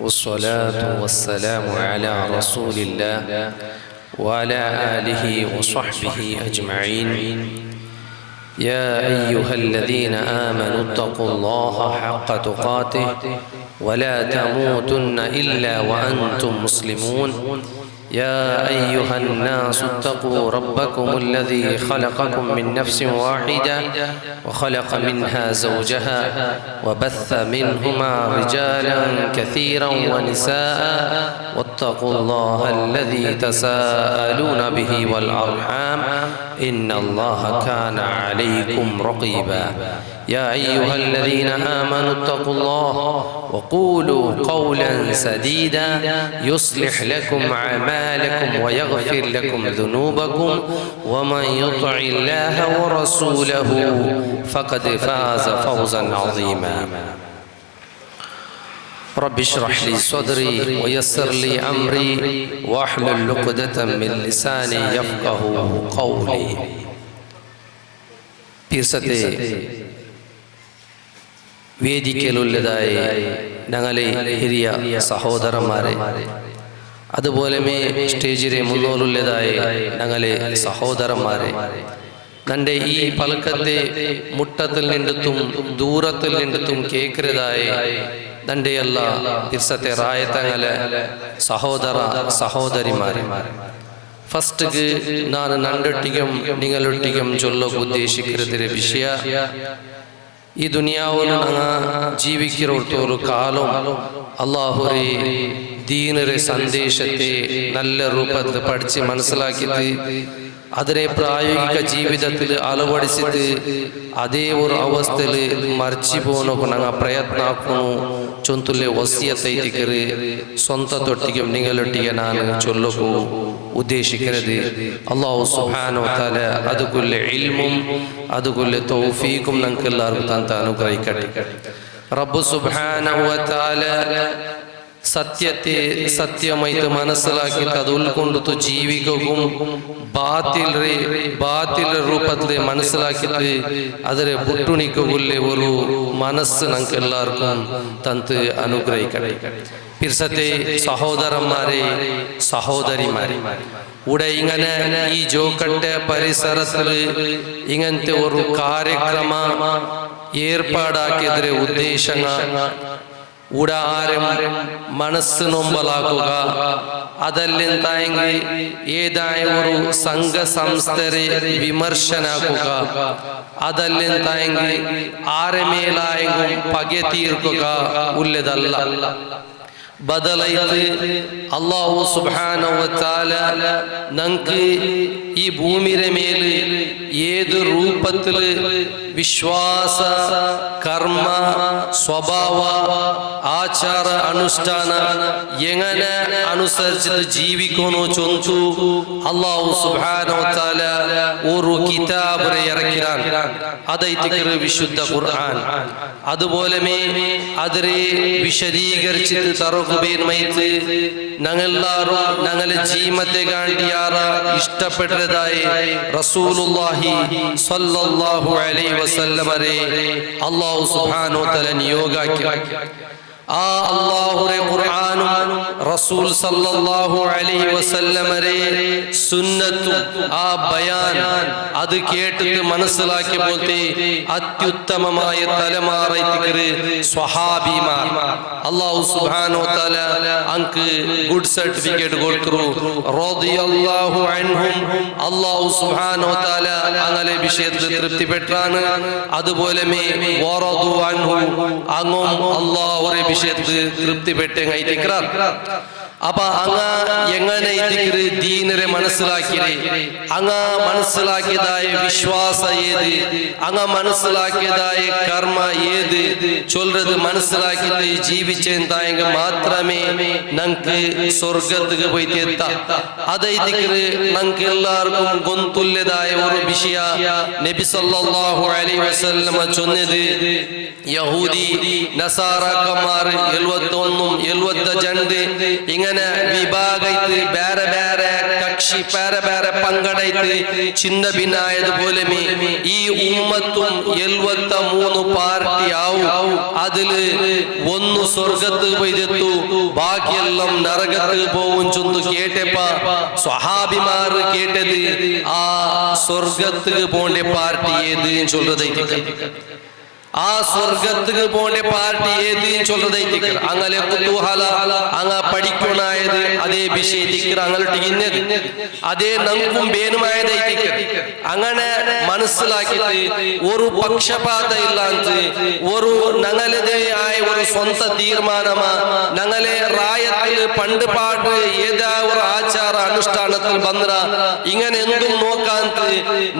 والصلاة والسلام على رسول الله وعلى آله وصحبه أجمعين. يا أيها الذين آمنوا اتقوا الله حق تقاته ولا تموتن إلا وأنتم مسلمون. يا أيها الناس اتقوا ربكم الذي خلقكم من نفس واحدة وخلق منها زوجها وبث منهما رجالا كثيرا ونساء واتقوا الله الذي تساءلون به والأرحام إن الله كان عليكم رقيبا. يا أيها الذين آمنوا اتقوا الله وقولوا قولا سديدا يصلح لكم أعمالكم ويغفر لكم ذنوبكم ومن يطع الله ورسوله فقد فاز فوزا عظيما. رب اشرح لي صدري ويسر لي أمري واحلل عقدة من لساني يفقه قولي. പീർസത്തെ വേദിക്കലുള്ളതായ ഞങ്ങളെ ഹിരിയ സഹോദരന്മാരെ, അതുപോലെ സ്റ്റേജിലെ മുന്നോലുള്ളതായ ഞങ്ങളെ സഹോദരന്മാരെ, തൻ്റെ ഈ പലക്കത്തെ മുട്ടത്തിൽ നിന്നെത്തും ദൂരത്തിൽ നിന്നെത്തും കേൾക്കുന്നതായ തൻ്റെ എല്ലാ പിർസത്തെ റായത്തങ്ങളെ സഹോദര സഹോദരിമാരെ, ഫസ്റ്റ് ನಾನು നണ്ടൊട്ടികം നിങ്ങളൊട്ടികം ചൊല്ലൊക്കെ ഉദ്ദേശിക്കുന്ന വിഷയ ഈ ദുനിയാവിൽ ജീവിക്കുന്നോടത്തോളം കാലം അള്ളാഹുരെ ദീനരെ സന്ദേശത്തെ നല്ല രൂപത്തിൽ പഠിച്ച് മനസ്സിലാക്കിയിട്ട് അതിനെ പ്രായോഗിക ജീവിതത്തിൽ അളവടിച്ചിട്ട് അതേ ഒരു അവസ്ഥയിൽ മറിച്ചു പോകുന്നൊക്കെ ഞങ്ങൾ പ്രയത്ന ആക്കുന്നു. ചൊന്തുല്ലെ വസിയത്തൈതിക്കറ് സ്വന്തത്തൊട്ടിക്കും നിങ്ങളൊട്ടിಗೆ ನಾನು ചൊല്ലൊക്കെ ഉദ്ദേശിക്കുന്നത്. അല്ലാഹു സുബ്ഹാനഹു വ തആല അതുകൊല്ലെ ഇൽമും അതുകൊല്ലെ തൗഫീഖും ഞങ്ങൾക്ക് എല്ലാവർക്കും തന്ന് അനുഗ്രഹിക്കട്ടെ. റബ്ബ് സുബ്ഹാനഹു വ തആല സത്യത്തെ സത്യമായിട്ട് മനസ്സിലാക്കിയിട്ട് അത് ഉൾക്കൊണ്ടിട്ട് ജീവിക്കുകയും ബാത്തിൽ രൂപത്തിൽ മനസ്സിലാക്കിയിട്ട് അതിനെ വിട്ടുണിക്കുകയുള്ള ഒരു മനസ്സ് ഞങ്ങൾക്ക് എല്ലാവർക്കും തന്ന് അനുഗ്രഹിക്കട്ടെ. പിർസത്തെ സഹോദരന്മാരെ സഹോദരിമാരെ, ഇവിടെ ഇങ്ങനെ ഈ ജോക്കട്ടെ പരിസരത്തിൽ ഇങ്ങനത്തെ ഒരു കാര്യക്രമ ഏർപ്പാടാക്കിയതിന്റെ ഉദ്ദേശങ്ങൾ ഇവിടെ ആരും മനസ്സ് നൊമ്പലാക്കുക, അതല്ലെന്തായെങ്കിൽ ഏതായ ഒരു സംഘ സംസ്ഥരെ വിമർശനാക്കുക, അതല്ലെന്തായെങ്കിൽ ആരെമേലായെങ്കിൽ പക തീർക്കുക ഉള്ളതല്ല. ബദലായിട്ട് അല്ലാഹു സുബ്ഹാനഹു വ തആല നമുക്ക് ഈ ഭൂമിയുടെ മേൽ ഏത് രൂപത്തിൽ വിശ്വാസ കർമ്മ സ്വഭാവ ആചാര അനുഷ്ഠാന എങ്ങനെ അനുസരിച്ചിട്ട് ജീവിക്കണോ ചൊന്തു അല്ലാഹു സുബ്ഹാനഹു വ തആല ഒരു കിതാബ് ഇറക്കിരാൻ, അതായിട്ട് വിശുദ്ധ ഖുർആൻ. അതുപോലെ അതിനെ വിശദീകരിച്ചിട്ട് തറകുബേന്മയത്ത് ഞങ്ങളെല്ലാവരും ഞങ്ങളെ ജീവത്തെ കാണ്ടിയാറ ഇഷ്ടപ്പെട്ടതായി റസൂലുള്ളാഹി സ്വല്ലല്ലാഹു അലൈഹി വസല്ലമരെ അല്ലാഹു സുബ്ഹാനഹു വ തആല നിയോഗാക്കി. ആ അല്ലാഹുവേ ഖുർആനും റസൂൽ സല്ലല്ലാഹു അലൈഹി വസല്ലമരെ സുന്നത്തും ആ ബയാൻ അത് കേട്ടിട്ട് മനസ്സിലാക്കിയപ്പോഴത്തെ അത്യുത്തമമായ തലമാറൈത്തിക്കറ് സ്വഹാബിമാർ അല്ലാഹു സുബ്ഹാനഹു വ തആല അങ്ക് ഗുഡ് സർട്ടിഫിക്കറ്റ് കൊടുത്തു. റളിയല്ലാഹു അൻഹും അല്ലാഹു സുബ്ഹാനഹു വ തആല അങ്ങനെ വിഷയത്തിൽ തൃപ്തിപ്പെട്ടാണ്. അതുപോലെ വറദു അൻഹു അങ്ങും അല്ലാഹുവേ വിഷയത്തിൽ തൃപ്തിപ്പെട്ടെങ്കിറാർ. അപ്പൊ അങ്ങ എങ്ങനെ ദീനരെ മനസ്സിലാക്കിയേ, അങ്ങ മനസ്സിലാക്കിയതായ വിശ്വാസ ഏത്, അങ്ങ മനസ്സിലാക്കിയതായ കർമ്മ ഏത് ചൊല്ലത് മനസ്സിലാക്കിയിട്ട് ജീവിച്ചെന്തായെങ്കിൽ മാത്രമേ ഞങ്ങൾക്ക് സ്വർഗത്തിക്ക് പോയി എത്താം. അതായത് ഞങ്ങൾക്ക് എല്ലാവർക്കും ഗൊന്തുല്യതായ ഒരു വിഷയ നബി സല്ലല്ലാഹു അലൈഹി വസല്ലം ചൊന്നത് യഹൂദി നസാറാക്കന്മാർ 71 72 ഇങ്ങനെ വിഭാഗത്തിൽ ಬೇರೆ ಬೇರೆ കക്ഷി ಬೇರೆ ಬೇರೆ പങ്കടയിട്ട് ചിന്ന ഭിന്നായതുപോലെ ഈ ഉമ്മത്തും 73 പാർട്ടി ആവും. അതില് ഒന്ന് സ്വർഗത്ത് പോയിത്തു, വസല്ലം നരകത്തിൽ പോവും ചൊന്നു കേട്ടപ്പ സ്വഹാബിമാർ കേട്ടത് ആ സ്വർഗത്തുക്ക് പോണ്ട പാർട്ടി ഏത് ചൊല്ലതൈ ആ സ്വർഗത്തുക്ക് പോണ്ട പാർട്ടി ഏത് ചൊല്ലതൈ അങ്ങനെ കുതൂഹല അങ്ങ പഠിക്കണായത് അതേ വിഷയത്തിക്ക് അങ്ങോട്ട് ഇന്നത് അതേ നമുക്കും ബേനുമായതൈ അങ്ങനെ മനസ്സിലാക്കിയിട്ട് ഒരു പക്ഷപാത ഇല്ലാത്ത ഒരു ഞങ്ങളതേ ആയ ഒരു സ്വന്ത തീരുമാനമാ ഞങ്ങളെ റായത്തിൽ പണ്ട് പാട്ട് ഏതാ ഒരു ആചാര അനുഷ്ഠാനത്തിൽ ബന്ധ ഇങ്ങനെ എന്തും നോക്കാത്ത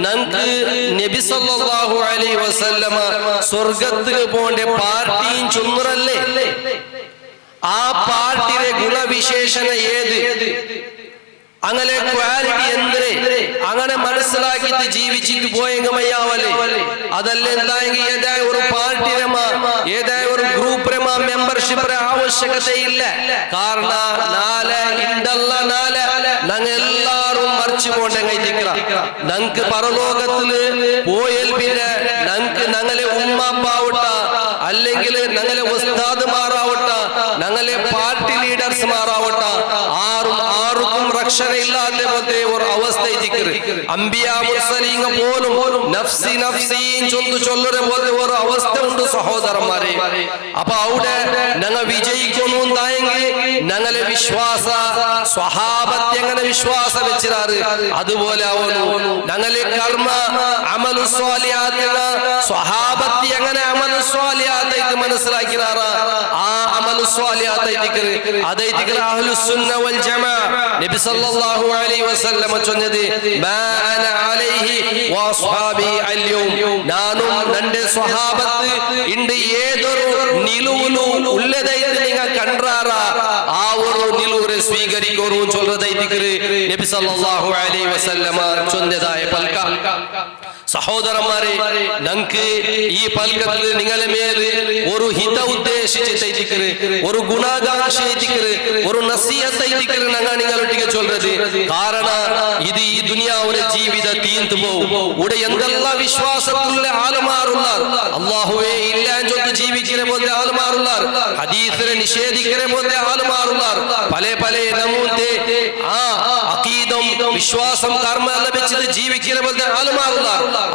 ഞങ്ങൾക്ക് നബി സല്ലല്ലാഹു അലൈഹി വസല്ലമ സ്വർഗത്തുക്ക് പോണ്ട പാർട്ടിയും ചൊന്നുറല്ലേ ആ പാർട്ടിയുടെ ഗുണവിശേഷണ ഏത് അങ്ങനെ ക്വാലിറ്റി എന്തേ അങ്ങനെ മനസ്സിലാക്കിയിട്ട് ജീവിച്ചിട്ട് പോയെങ്കമയ്യാവല്ലേ അതല്ല എന്തായെങ്കിൽ ഏതായ ഒരു പാർട്ടിരമ ഏതായ ഒരു ഗ്രൂപ്പിരമ മെമ്പർഷിപ്പ് ആവശ്യകതയില്ല കാരണം നാളെ ഇണ്ടല്ല നാളെ ഞങ്ങൾ എല്ലാരും മറിച്ചു പോണ്ടെങ്കിറ ഞങ്ങൾക്ക് പരലോകത്തില് പോയാൽ പിന്നെ ഞങ്ങൾക്ക് ഞങ്ങളെ ഉമ്മാപ്പാവട്ട അല്ലെങ്കിൽ ഞങ്ങളെ ഉസ്താദ്മാരാവട്ട ഞങ്ങളെ പാർട്ടി ലീഡേഴ്സ്മാരാവട്ട ആർക്കും രക്ഷണ ഇല്ലാത്ത പോലത്തെ ഒരു അവസ്ഥ അംബിയാ മുർസലീങ്ങ പോലും നഫ്സി നഫ്സി ചൊല്ലുന്ന പോലത്തെ ഒരു അവസ്ഥ ഉണ്ട് സഹോദരന്മാരെ. അപ്പൊ അവിടെ ഞങ്ങൾ വിജയിക്കുന്നു തായെങ്കിൽ ഞങ്ങളെ വിശ്വാസ സ്വഹാബത്ത് എങ്ങനെ വിശ്വാസം വെച്ചിരാറ് അതുപോലെ ആവുന്നു ഞങ്ങളെ കർമ്മ അമലു സ്വാലിഹാത്ത് സ്വഹാബത്ത് എങ്ങനെ അമലു സ്വാലിഹാത്ത് മനസ്സിലാക്കിറാറാ ആ അമലു സ്വാലിഹാത്ത് അതൈതിക്കർ അഹ്ലുസ് സുന്ന വൽ ജമാ നബി സല്ലല്ലാഹു അലൈഹി വസല്ലം ചൊന്നത് മാ അന അലൈഹി വഅസ്ഹാബി അൽയൗം നാനും നന്റെ സ്വഹാബത്ത് ഇണ്ട് ഏതൊരു നിലവിലു ഉള്ളതായിട്ട് നിങ്ങൾ കണ്ടാറാ ആ ഒരു നിലൂരെ സ്വീകരിക്കൂ ചൊല്ലതായിട്ട് നബി സല്ലല്ലാഹു അലൈഹി വസല്ലം ചൊന്നതായ പൽക സഹോദരന്മാരെ ഞങ്ങൾക്ക് ഈ പൽക്കത്തിൽ നിങ്ങളെ മേൽ ഒരു ഹിത ഉദ്ദേശിച്ച് ഒരു ഗുണാകാംക്ഷ ഒരു നസീഹത്ത് ഞങ്ങൾ നിങ്ങളൊട്ടിಗೆ ചൊല്ലത് കാരണം ഇത് ഈ ദുനിയാവിലെ ജീവിത തീർന്നു പോകും ഇവിടെ എന്തെല്ലാം വിശ്വാസത്തിലുള്ള ആളുമാറുള്ള അല്ലാഹുവേ ഇല്ല ചൊല്ല് ജീവിക്കുന്ന പോലത്തെ ആളുമാറുള്ള ഹദീസിനെ നിഷേധിക്കുന്ന പോലത്തെ ആളുമാറുള്ള പല പല നമൂത്തെ ആ അഖീദം വിശ്വാസം കർമ്മ ലഭിച്ചത് ജീവിക്കുന്ന പോലത്തെ ആളുമാറുള്ള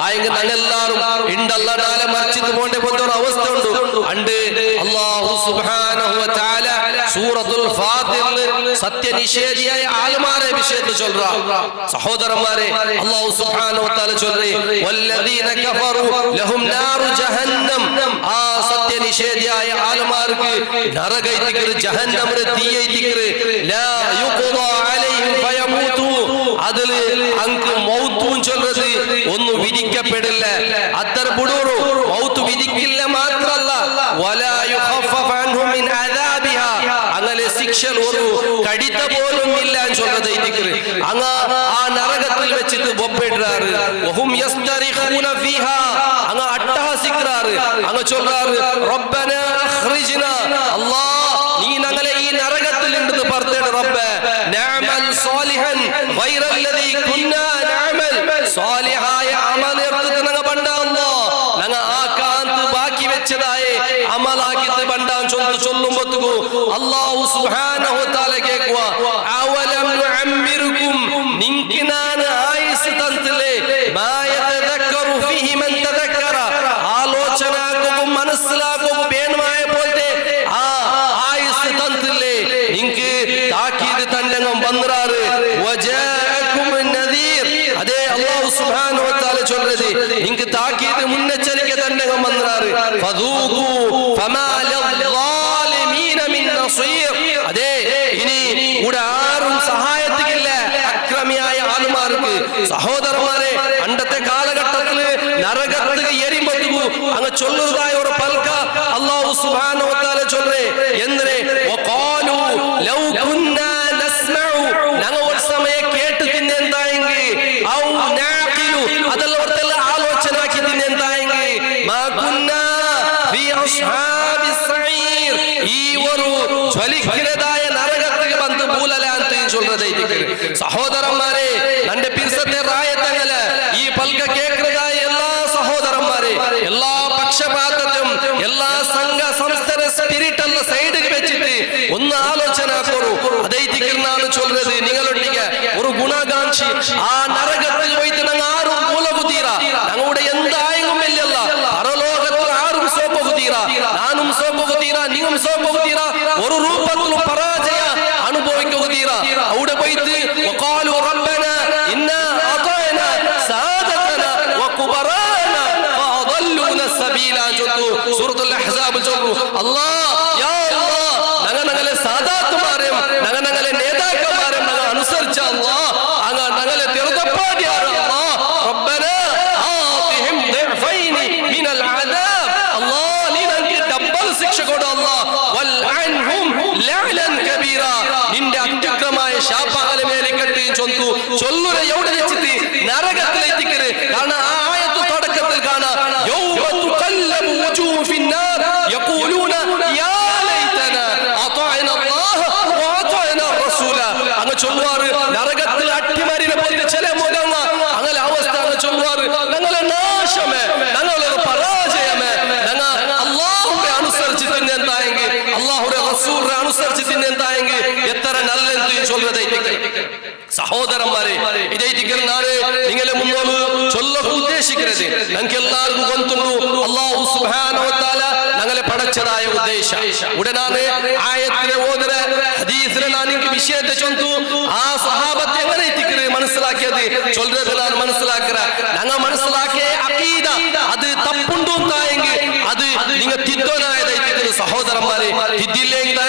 ആയെങ്കിൽ ഞങ്ങളെല്ലാവരും ഇണ്ടല്ലാതെ മറിച്ചിട്ട് പോണ്ട പോലത്തെ ഒരു അവസ്ഥ ഉണ്ട് അണ്ട് അല്ലാഹു സുബ്ഹാനഹു വ തആല സൂറത്തുൽ ഫാത്തിറിൽ സത്യനിഷേധിയായ ആളുമാരെ വിഷയത്തിൽ ചൊല്ലുക സഹോദരന്മാരെ അല്ലാഹു സുബ്ഹാനഹു വ തആല ചൊല്ലി വല്ലദീന കഫറു ലഹും നാറു ജഹന്നം ആ സത്യനിഷേധിയായ ആളുമാർക്ക് നരകൈതിക്കർ ജഹന്നമിലെ തീയൈതിക്കർ ലാ യുഖ്ദാ അലൈഹിം ഫയമൂതു അതിൽ അങ്ക് മൗത്തും ചൊല്ലുന്നത് ഒന്നും വിധിക്കപ്പെടില്ല അത്തർ ബുഡൂറു മൗത്ത് വിധിക്കില്ല മാത്രല്ല വലാ യുഖഫഫ അൻഹും മിൻ അദാബിഹാ അങ്ങനെ ശിക്ഷ ഒരു കടിത പോലും ഇല്ല ചൊല്ലതായിരിക്കും അങ്ങ ആ നരകത്തിൽ വെച്ചിട്ട് ബൊബ്ബിടാറ് വഹും യസ്തരിഖൂന ഫീഹാ അങ്ങ അട്ടഹസിക്കാറ് അങ്ങ ചൊല്ലാറ് റബ്ബനാ അഖ്രിജ്നാ അല്ലാഹ് നീ ഞങ്ങളെ ഈ നരകത്തിൽ നിന്ന് പുറത്തേട് റബ്ബേ നഅമൽ സാലിഹൻ ഗൈറല്ലദീ കുന്നാ നഅമൽ സാലിഹായ അമൽ എടുത്ത് ഞങ്ങൾ ബണ്ടാ അല്ലാഹ് ഞങ്ങൾ ആകാന്ത് ബാക്കി വെച്ചതായ അമലാക്കിട്ട് ബണ്ടാൻ ചൊല്ലുമ്പോഴത്തേക്കു അല്ലാഹു സുബ്ഹാനഹു വ തആല കേൾക്കുക അവലം നുഅമ്മിറുകും നിങ്ങൾക്ക് ഞാൻ ആയുസ് തന്നില്ലേ മാ യതദക്കറു ഫീഹി മൻ തദക്കറ ആലോചനാക്കും മനസ്സിലാക്കും വേണമായ പോലത്തെ ആ ആയുസ് തന്നില്ലേ നിങ്ങൾക്ക് താക്കീത് തന്നങ്ങം വന്നറാറ് വജാഅകും നദീർ അതേ അല്ലാഹു സുബ്ഹാനഹു വ തആല ചൊല്ലുന്നത് നിങ്ങൾക്ക് താക്കീത് മുന്നറിയിപ്പ് തന്നങ്ങം വന്നറാറ് ഫദൂഖു ഫമാ ലിദ്ദാലിമീന മിൻ നസീർ അതേ ഇനി ഇവിടെ ആരും സഹായത്തിക്കില്ല അക്രമിയായ ആളുമാർക്ക് സഹോദരന്മാരെ അണ്ടത്തെ കാലഘട്ടത്തിൽ നരകത്തിൽ എരിമ്പത്തുകു അങ്ങ് ചൊല്ലുന്നതായ ഒരു പൽക അല്ലാഹു സുബ്ഹാനഹു വ തആല ചൊല്ലേ എന്തിനെ വഖാലു ലൗ കുന്നാ നസ്മഉ ഞങ്ങൾ ഒരു സമയം കേട്ട് തിന്നെന്തായെങ്കിൽ ഔ നാഖിലു അതല്ല ആലോചനാക്കി തിന്നെന്തായെങ്കിൽ മാ കുന്നാ ഫീ അസ്ഹാബിസ് സഈർ ഈ ഒരു ജ്വലിക്കുന്നതായ നരകത്തിൽ ബന്ധു പൂലലാന്ത് ചൊല്ലതായിരിക്കും സഹോദരന്മാരെ നന്റെ പിർസത്തെ റായത്തങ്ങള് ഈ പൽക കേൾക്കുന്നതായ എല്ലാ സഹോദരന്മാരെ എല്ലാ പക്ഷപാതത്വം എല്ലാ സംഘ സംസ്ഥന സ്പിരിറ്റ് എന്ന സൈഡിൽ വെച്ചിട്ട് ഒന്ന് ഒന്ന് ആലോചന കൊറു അതൈതിക്കറിനാണ് ചൊല്ലുന്നത് നിങ്ങളൊട്ടിക്ക് ഒരു ഗുണകാംക്ഷി ആ നരകത്തിൽ പോയിട്ട് ഞങ്ങൾ ആരും മൂലകുതീര ഞങ്ങളുടെ എന്തായെങ്കിലും ഇല്ലല്ല പരലോകത്തിൽ ആരും സോപ്പകുതീര നാനും സോപ്പകുതീര നിങ്ങളും സോപ്പകുതീര ഒരു രൂപത്തിലും പരാജയ അനുഭവിക്കുകതീര അവിടെ പോയിട്ട് വഖാലു റബ്ബന ഇന്നാ അതാഅനാ സാദതന വകുബറാന ഫഅദല്ലുന സബീല ജതു സൂറത്തുൽ അഹ്സാബ് ചൊല്ലു അല്ലാഹ് യാ അല്ലാഹ് ഞങ്ങളെ സാദാത്തുമാരെ ഞങ്ങളെ നേതാക്കന്മാരെ ഞങ്ങൾ അനുസരിച്ച അല്ലാഹ് അങ്ങ് ഞങ്ങളെ തിരുത്തപ്പാടി അല്ലാഹ് റബ്ബന ആതിഹിം ദിഫൈൻ മിനൽ അദാബ് അല്ലാഹ് നീ ഞങ്ങൾക്ക് ഡബിൾ ശിക്ഷ കൊടു അല്ലാഹ് വൽ അൻഹും ലഅനൻ കബീറ നിന്റെ അത്യുഗ്രമായ ശാപങ്ങളെ മേലിക്കട്ടെ ചൊല്ലു ചൊല്ലുര എവിടെ വെച്ചിട്ട് നരകത്തിലെത്തിക്കരുത് കാരണം ആ ആയത്ത് തുടക്കത്തിൽ കാണാം യൗമ തുഖല്ലബു വജൂഹു ഫിന്നാർ യഖൂലൂന യാ ലൈതനാ അതഅന അല്ലാഹ വഅതഅന റസൂല അങ്ങ് ചൊല്ലുവാറ് നരകത്തിൽ അട്ടിമരിനെ പോലെ ചില മുഖങ്ങൾ അങ്ങനെ അവസ്ഥ അങ്ങ് ചൊല്ലുവാറ് ഞങ്ങളെ നാശമേ ഞങ്ങളെ പരാജയമേ ഞങ്ങൾ അല്ലാഹുവെ അനുസരിച്ച് തിന്നെന്തായെങ്കിൽ അല്ലാഹുവെ റസൂലിനെ അനുസരിച്ച് തിന്നെന്തായെങ്കിൽ എത്ര നല്ലെന്ന് ചൊല്ലുന്നതായിരിക്കും സഹോദരന്മാരെ ഇതൈതിക്കറി നാളെ നിങ്ങളെ മുന്നോട്ട് ചൊല്ലക ഉദ്ദേശിക്കരുത് ഞങ്ങൾക്ക് എല്ലാവർക്കും കൊണ്ടുള്ളൂ അല്ലാഹു സുബ്ഹാനഹു വ തആല ഞങ്ങളെ പടച്ചതായ ഉദ്ദേശം ഉടനാണ് ആയത്തിലെ ഓതുര ഹദീസിലെ നാനിക്ക് വിഷയത്തെ ചൊന്തു ആ സഹാബത്തെ എങ്ങനെ എത്തിക്കരുത് മനസ്സിലാക്കിയത് ചൊല്ലുന്നത് ഞാൻ മനസ്സിലാക്കറ ഞങ്ങൾ മനസ്സിലാക്കിയ അഖീദ അത് തപ്പുണ്ടോ തായെങ്കിൽ അത് നിങ്ങൾ തിದ್ದോനായതായിരിക്കുന്നത് സഹോദരന്മാരെ തിദ്ദില്ലെങ്കിൽ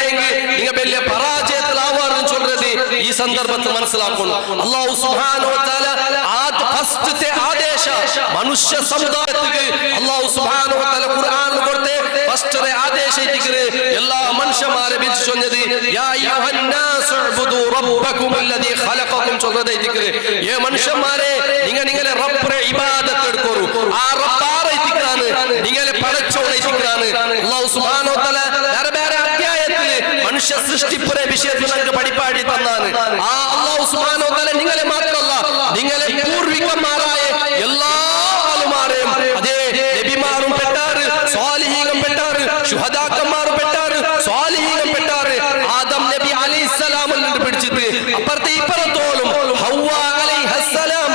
നിങ്ങൾ വലിയ പരാജയത്തിലാവാറെന്ന് ചൊല്ലുന്നത് ഈ സന്ദർഭത്തിൽ മനസ്സിലാക്കുന്നു അല്ലാഹു സുബ്ഹാനഹു വ തആല ഫസ്റ്റത്തെ ആദേശ മനുഷ്യ സമുദായത്തിക്ക് അല്ലാഹു സുബ്ഹാനഹു വ തആല ഖുർആനിൽ കൊടുത്തെ ഫസ്റ്റത്തെ ആദേശ ഇത്തിക്കരെ എല്ലാ മനുഷ്യന്മാരെ വിളിച്ചു ചൊന്നത് യാ അയ്യുഹന്നാസു ഉബ്ദു റബ്ബകും അല്ലദീ ഖലഖകും ചൊല്ലതെ ഇത്തിക്കരെ ഏ മനുഷ്യന്മാരെ നിങ്ങളെ റബ്ബിനെ ഇബാദത്ത് എടുക്കൂ ആ റബ്ബാറെ ഇത്തിക്കാണ് നിങ്ങളെ പടച്ചോനെ ഇത്തിക്കാണ് അല്ലാഹു സുബ്ഹാനഹു വ തആല ദർബാര അധ്യായത്തിൽ മനുഷ്യ സൃഷ്ടിപ്പിനെ വിഷയത്തിൽ നമുക്ക് പഠിപ്പാടി തന്നാണ് ആ അല്ലാഹു സുബ്ഹാനഹു വ തആല നിങ്ങളെ മാത്രമല്ല നിങ്ങളെ പൂർവികന്മാരായ എല്ലാ ആളുമാരെയും അതേ നബിമാരും പെട്ടാറ് സ്വാലിഹീനും പെട്ടാറ് ശുഹദാക്കന്മാരും പെട്ടാറ് സ്വാലിഹീനും പെട്ടാറ് ആദം നബി അലൈഹിസ്സലാമിൽ നിന്ന് പിടിച്ചിട്ട് അപ്പുറത്തെ ഇപ്പുറത്തോളും ഹവ്വ അലൈഹിസ്സലാം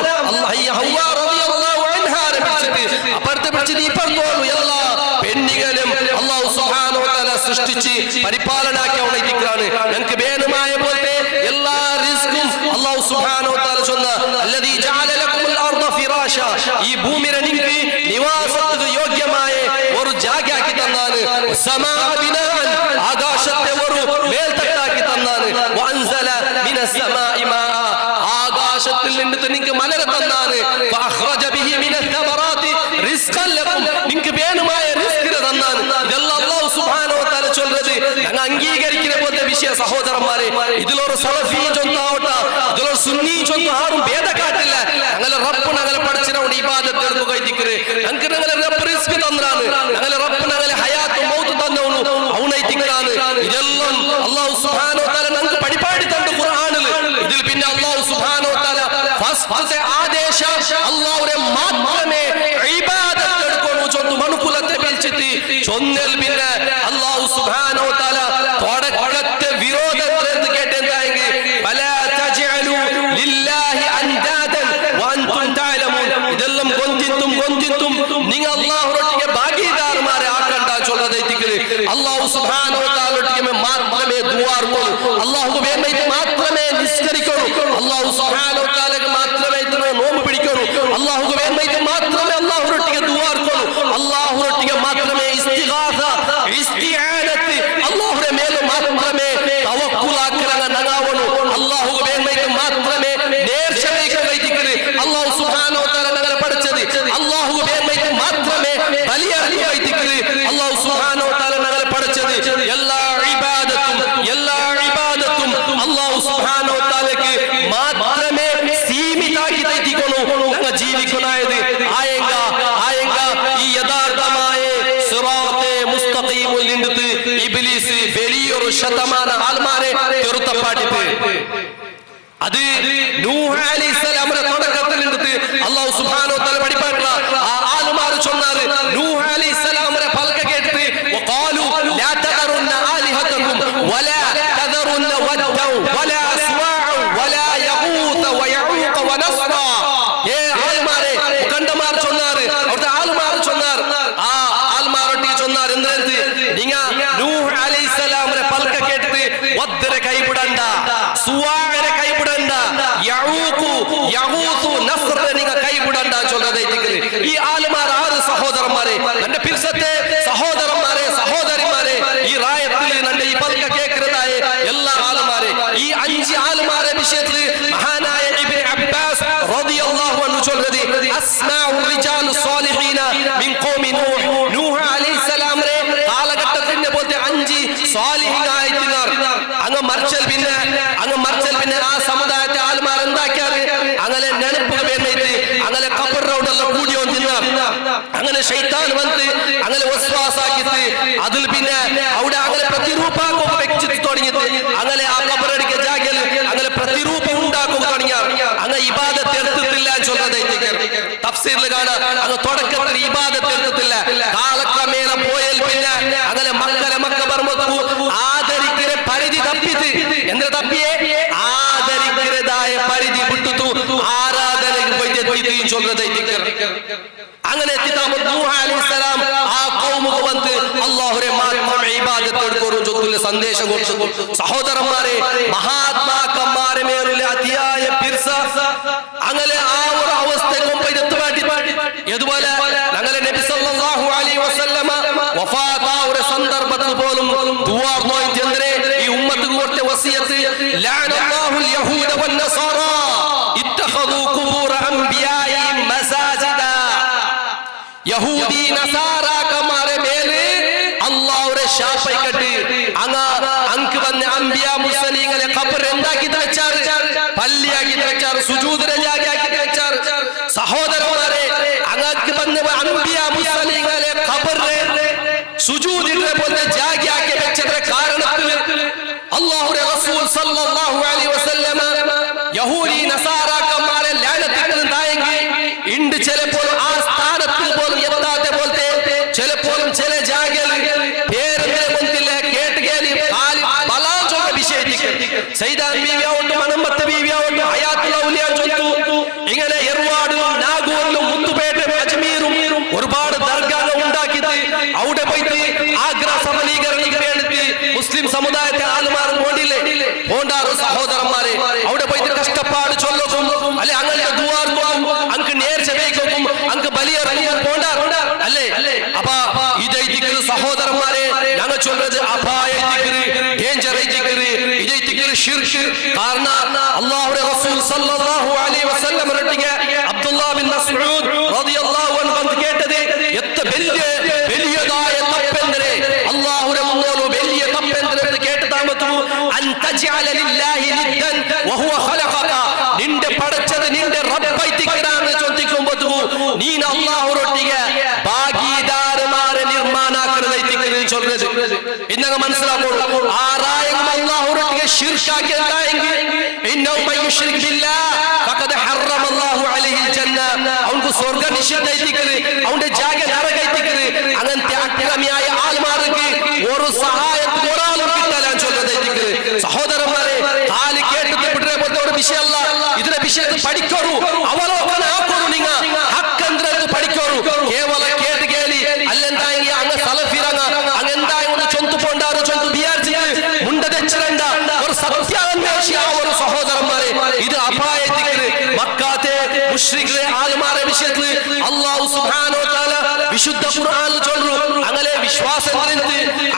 ഹവ്വ റളിയല്ലാഹു അൻഹാ പിടിച്ചിട്ട് അപ്പുറത്തെ പിടിച്ചിട്ട് ഇപ്പുറത്തോളും എല്ലാ പെണ്ണുകളും അല്ലാഹു സുബ്ഹാനഹു വ തആല സൃഷ്ടിച്ച് പരിപാലനാക്കി അവിടെ ഇരിക്കുകയാണ് ഞങ്ങൾക്ക് വേണമായ പോലത്തെ എല്ലാ റിസ്കും അല്ലാഹു സുബ്ഹാനഹു വ തആല ചൊന്ന അല്ലദീ ജഅല ലക്കുമുൽ അർദ ഫിറാശ ഈ ഭൂമിയെ നിങ്ങൾക്ക് നിവാസത്തിന് യോഗ്യമായ ഒരു ജാഗയാക്കി തന്നാണ് സമാ ബിനാൻ ആകാശത്തെ ഒരു മേൽത്തട്ടാക്കി തന്നാണ് വഅൻസല മിനസ് സമാഇ മാ ആകാശത്തിൽ നിന്ന് നിങ്ങൾക്ക് മലര തന്നാണ് ഫഅഖ്റജ ബിഹി മിനസ് തമറാത്തി റിസ്ഖൻ ലക്കും നിങ്ങൾക്ക് വേണമായ റിസ്ക് തന്നാണ് ഇതെല്ലാം അല്ലാഹു സുബ്ഹാനഹു വ തആല ചൊല്ലുന്നത് ഞങ്ങൾ അംഗീകരിക്കുന്ന പോലത്തെ വിഷയ സഹോദരന്മാരെ ഇതിലൊരു സലഫി ചൊന്നാവട്ടെ ഇതിലൊരു സുന്നി ചൊന്ന ആരും ഭേദക്കാട്ടില്ല ഞങ്ങളെ റബ്ബ് ഞങ്ങളെ പഠിച്ചിനോട് ഇബാദത്ത് എടുക്കുക ഇത്തിക്കരെ ഞങ്ങൾക്ക് ഞങ്ങളെ റബ്ബ് റിസ്ക് തന്നാണ് ഞങ്ങളെ റബ്ബ് ഞങ്ങളെ ഹയാത്ത് മൗത്ത് തന്നവನು അവനൈത്തിക്കറാണ് ഇതെല്ലാം അല്ലാഹു സുബ്ഹാനഹു വ തആല ഞങ്ങൾക്ക് പഠിപ്പാടി തന്ന ഖുർആനിൽ ഇതിൽ പിന്നെ അല്ലാഹു സുബ്ഹാനഹു വ തആല ഫസ്റ്റ് ആദേശ അല്ലാഹുവെ മാത്രമേ ഇബാദത്ത് എടുക്കൂ ചൊന്നു മനുകുലത്തെ വിളിച്ചിട്ട് ചൊന്നൽ പിന്നെ അല്ലാഹു സുബ്ഹാനഹു വ തആല തുടക്കത്തെ വിരോധത്തെ കേട്ടെന്തായെങ്കിൽ വലാ തജ്അലു ലില്ലാഹി അൻദാദൻ വഅൻതും തഅലമൂൻ ഇതെല്ലാം കൊഞ്ചിത്തും നിങ്ങൾ അല്ലാഹുവൊട്ടിಗೆ ഭാഗീദാരന്മാരെ ആക്കണ്ട ചൊല്ലതൈത്തിക്കല് അല്ലാഹു സുബ്ഹാനഹു വ തആലൊട്ടിಗೆ മാത്രമേ ദുആ അർക്കൂ അല്ലാഹു വേണ്ടി മാത്രമേ നിസ്കരിക്കൂ അല്ലാഹു സുബ്ഹാനഹു വ തആലക്ക് മാത്രമേ നോമ്പ് പിടിക്കൂ അല്ലാഹു വേണ്ടി മാത്രമേ അല്ലാഹുവൊട്ടിಗೆ ദുആ അർക്കൂ അല്ലാഹുവൊട്ടിಗೆ മാത്രമേ ഇസ്തിഗാസ ഇസ്തിആനത്ത് അല്ലാഹുവേ മേലെ മാത്രമേ തവക്കുലാക്കറങ്ങ നഗാവണു അല്ലാഹു വേണ്ടി മാത്രമേ നേർച്ച വയ്ക്കൈത്തിക്കല് അല്ലാഹു സുബ്ഹാനഹു വ തആല ഞങ്ങളെ പഠിച്ചത് അല്ലാഹു വേണ്ടി മാത്രമേ ബലിയർക്കൈത്തിക്കല് അല്ലാഹു സുബ്ഹാനഹു വ തആല ഞങ്ങളെ പഠിച്ചത് എല്ലാ ഇബാദത്തും അല്ലാഹു സുബ്ഹാനഹു വ തആലക്ക് മാത്രമേ സീമിതാക്കി തൈത്തിക്കൊള്ളൂ ഞങ്ങൾ ജീവിക്കുന്നായത് ആയെങ്ക ഈ യഥാർത്ഥമായ സിറാത്തെ മുസ്തഖീമിൽ നിന്നിട്ട് ഇബ്ലീസ് വലിയൊരു ശതമാനം ആൾമാരെ ചെറുത്തപ്പാട്ടിട്ട് അത് നൂഹ് അലൈഹിസ്സലാമിന്റെ തുടക്കത്തിൽ നിന്നിട്ട് അല്ലാഹു സുബ്ഹാനഹു വ തആല പഠിപ്പാട്ടുള്ള ആ ആൾമാർ ചൊന്നാറ് നൂഹ് അലൈഹിസ്സലാമിന്റെ പൽക കേട്ടിട്ട് വഖാലു ലാ തദറുന്ന ആലിഹതകും വലാ വലാ സുവാഉ വലാ യഗൂത വയഊഖ വനസ്റ. ആൽമാരെ മുഖണ്ടമാർ ചൊന്നാറ്, അവിടുത്തെ ആൽമാർ ചൊന്നാർ. ആ ആൽമാരൊട്ടി ചൊന്നാർ എന്ത് നിങ്ങ നൂഹ് അലൈഹിസ്സലാമിനെ പൽക്ക കേട്ടിട്ട് വദ്ദരെ കൈപിടണ്ട, സുവാഅരെ കൈപിടണ്ട, യഊഖു യഗൂതു നസ്റ നിങ്ങ കൈപിടണ്ട ചൊല്ലതൈതിക്ക്. ഈ ആൽമാർ ആറ് സഹോദരന്മാരെ, എന്റെ പിർസത്തെ സഹോദരന്മാരെ സഹോദരിമാരെ, ഈ റായത്തിൽ നന്റെ ഈ പൽക്ക കേൾക്കുന്നതായ എല്ലാ ആൽമാരെ, ഈ 5 ആൽമാരെ വിഷയത്തിൽ മഹാനായ ഇബ്നു അബ്ബാസ് റളിയല്ലാഹു അൻഹു ചൊല്ലതി അസ്മാഉ റിജാലു സ്വാലിഹീന മിൻ ഖൗമി നൂഹ്. നൂഹ് അലൈഹിസ്സലാമിനെ കാലഘട്ടത്തിന്റെ പോലത്തെ 5 സ്വാലിഹീനായിട്ടിനാർ. അങ്ങ് മർച്ചൽ പിന്നെ ആ സമുദായത്തെ ആൽമാർ എന്താക്കിയാറ് അങ്ങനെ നെനപ്പ് വേണ്ടിയിട്ട് അങ്ങനെ കബറിനോടുള്ള കൂടി വന്നിനാർ. അങ്ങനെ ശൈത്താൻ വന്ന് അങ്ങനെ വസ്വാസാക്കിയിട്ട് അതിൽ പിന്നെ അവിടെ അങ്ങനെ പ്രതിരൂപാക്കുക വെച്ചിട്ട് തുടങ്ങിയിട്ട് അങ്ങനെ ആ കബറടിക്ക ജാഗൽ അങ്ങനെ പ്രതിരൂപം ഉണ്ടാക്കുക തുടങ്ങിയാർ. അങ്ങനെ ഇബാദത്ത് എടുത്തിട്ടില്ല ചൊല്ലതൈതിക്ക് തഫ്സീറിൽ കാണാം. അങ്ങ് തുടക്കത്തിൽ ഇബാദത്ത് എടുത്തിട്ടില്ല. കാലക്രമേണ പോയാൽ പിന്നെ അങ്ങനെ മക്ക ബർമത്തു ആദരിക്കരെ പരിധി തപ്പിട്ട് എന്തിനാ തപ്പിയേ? ആദരിക്കരതായ പരിധി വിട്ടുത്തു ആരാധനയ്ക്ക് പോയിട്ട് ചൊല്ലതൈതിക്ക്. അങ്ങനെ നൂഹ് അലൈഹിസ്സലാം ആ ഖൗമുക വന്ന് അല്ലാഹുരെ മാത്രം ഇബാദത്ത് എടുക്കോറും ചൊല്ലുന്ന സന്ദേശം കൊടുത്തു. സഹോദരന്മാരെ, മഹാത്മാക്കന്മാരെ മേലുള്ള അതിയായ പിർസ അങ്ങനെ ആ ഒരു അവസ്ഥയ്ക്ക് ഇതുപോലെ ഞങ്ങളെ നബി സല്ലല്ലാഹു അലൈഹി വസല്ലമ വഫാത്ത് ആ ഒരു സന്ദർഭത്തിൽ പോലും ദുആ നോയിച്ചെന്തരെ ഈ ഉമ്മത്തിന് കൊടുത്ത വസിയത്ത് ലഅനല്ലാഹുൽ യഹൂദ വന്നസാറ ഇത്തഖദു ഖുബൂറ അംബിയാഇ മസാജിദ. യഹൂദി നസാറാക്കന്മാരെ മേലെ അല്ലാഹുരെ ശാപയിക്കട്ടെ. അങ്ക് വന്ന അംബിയ മുർസലീങ്ങളെ ഖബർ എന്താക്കി വെച്ചാർ? പള്ളിയാക്കി വെച്ചാർ, സുജൂദിനെ ജാഗയാക്കി വെച്ചാർ. സഹോദരന്മാരെ, അങ്ങക്ക് വന്ന അംബിയ മുർസലീങ്ങളെ ഖബറിനെ സുജൂദിനെ പോലെ ജാഗയാക്കി വെച്ചതിന്റെ കാരണത്തിൽ അല്ലാഹുരെ റസൂൽ സല്ലല്ലാഹു അലൈഹി വസല്ലമ യഹൂദി നസാറാക്കന്മാരെ ലഅനത്തുണ്ടായെങ്കിൽ ഉണ്ട്. ചിലപ്പോൾ ആ സ്ഥാനത്തിൽ പോലും എത്താത്ത പോലത്തെ ചിലപ്പോഴും ചില ജാഗയിൽ പേരെന്തിനെ കൊണ്ടില്ല കേട്ട് കേളി ബലാചോക വിഷയത്തിക്ക് സൈദാൻ ബീവിയാവുണ്ട്, മണമ്പത്തെ ബീവിയാവുണ്ട്, ഹയാത്തുൽ ഔലിയ ചൊല്ലുന്നു. ഇങ്ങനെ എർവാടും നാഗൂറിലും മുത്തുപേട്ടയും അജ്മീറും ഒരുപാട് ദർഗാകൾ ഉണ്ടാക്കിയിട്ട് അവിടെ പോയിട്ട് ആഗ്ര സബലീകരണത്തിന് വേണ്ടി മുസ്ലിം സമുദായത്തെ ആൽമാർ പോണ്ടില്ലേ പോണ്ടാറ്. സഹോദരന്മാരെ, അവിടെ പോയിട്ട് കഷ്ടപ്പാട് ചൊല്ലും, അല്ലെ അങ്ങനെ ദുആർക്കും അങ്ക് നേർച്ച വയ്ക്കും, അങ്ക് ബലിയറങ്ങി പോണ്ടാർ അല്ലേ. അപ്പൊ ഇതേ ദിക്റ് സഹോദരന്മാരെ ഞങ്ങൾ ചൊല്ലുന്നത് അപായ ദിക്റ്, ഡേഞ്ചർ ദിക്റ്, ഇതേ ദിക്റ് ശിർക്ക്. കാരണം അല്ലാഹുവിന്റെ റസൂൽ സല്ലല്ലാഹു അലൈഹി വസല്ലം റട്ടിಗೆ അബ്ദുല്ലാഹ് ബിൻ മസ്ഊദ് റളിയല്ലാഹു അൻഹു വന്ന് കേട്ടത് എത്ര വലിയതായ തപ്പെന്തരെ അല്ലാഹുവിന്റെ മുന്നോട് വലിയ തപ്പെന്തരെ കേട്ടതാമത്തു അൻ തജഅല ലില്ലാഹി നിദ്ദൻ വഹുവ ഖലഖക. നിന്റെ പടച്ചത് നിന്റെ റബ്ബായിട്ടിക്കടാന്ന് ചോദിക്കുമ്പോൾ നീ അല്ലാഹുവോടൊട്ടിಗೆ ഭാഗീദാരന്മാരെ നിർമ്മാണാക്കരുതായിട്ടിക്കരുത് ചൊല്ലുന്നത് ഇന്നങ്ങ് മനസ്സിലാക്കൂ. ആരായെങ്കിലും അല്ലാഹുവോടൊട്ടിಗೆ ശിർക്കാക്കിയതായെങ്കിൽ ഇന്നഹു മയ്യുശ്രിക് ബില്ലാഹ് ഫഖദ് ഹറമല്ലാഹു അലൈഹിൽ ജന്ന. അവൻക്ക് സ്വർഗ്ഗ നിഷിദ്ധമായിട്ടിക്കരുത്, അവന്റെ ജാഗ നരകമായിട്ടിക്കരുത്. അങ്ങനത്തെ അക്രമിയായ ആൽമാർക്ക് ഒരു സഹായത്തിന് ഒരാളും കിട്ടാൻ ചൊല്ലുന്നതായിട്ടിക്കരുത്. സഹോദരന്മാരെ, കാലി കേട്ടിട്ട് വിട്ടേ പോലത്തെ ഒരു വിഷയമല്ല. ഇതിനെ വിഷയത്തിൽ പഠിക്കോറു, അവലോകന ആക്കോറു. നിങ്ങൾ ഹക്കെന്തിനത് പഠിക്കോറു. കേവല കേട്ട് കേളി അല്ലെന്തായെങ്കിൽ അങ്ങ് സലഫിറങ്ങ അങ്ങെന്തായ ഒന്ന് ചൊന്തു പോണ്ടാറ് ചൊന്തു വിചാരിച്ചിട്ട് മുണ്ട തെച്ചിരണ്ട ഒരു സത്യാന്വേഷിയ ഒരു സഹോദരന്മാരെ, ഇത് അപായത്തിക്കരുത്. മക്കാത്തെ മുശ്രിക്കുകളെ ആൽമാരെ വിഷയത്തിൽ അല്ലാഹു സുബ്ഹാനഹു വ തആല വിശുദ്ധ ഖുർആനിൽ ചൊല്ലു. അങ്ങനെ വിശ്വാസത്തിൽ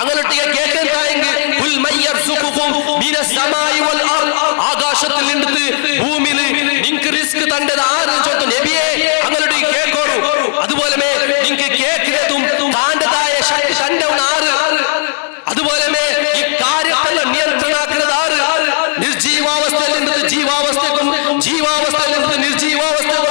അങ്ങനൊട്ടിಗೆ കേൾക്കെന്തായെങ്കിൽ ഖുൽ മയ്യർസുഖുകും മിനസ് സമാഇ വൽ അർദ്. ആകാശത്തിൽ നിന്ന് ഭൂമിയിൽ നിങ്ങൾക്ക് റിസ്ക് തണ്ടത് ആര് ചൊല്ലുന്നു നബിയെ അങ്ങനൊട്ടിಗೆ കേൾക്കോറു. അതുപോലെ നിങ്ങൾക്ക് കേൾക്കുന്നതും താണ്ടതായ ശക്തി തണ്ടവൻ ആര്. അതുപോലെ ഈ കാര്യത്തെല്ലാം നിയന്ത്രണാക്കുന്നത് ആര്. നിർജീവാവസ്ഥയിൽ നിന്ന് ജീവാവസ്ഥക്കും ജീവാവസ്ഥയിൽ നിന്ന് നിർജീവാവസ്ഥക്കും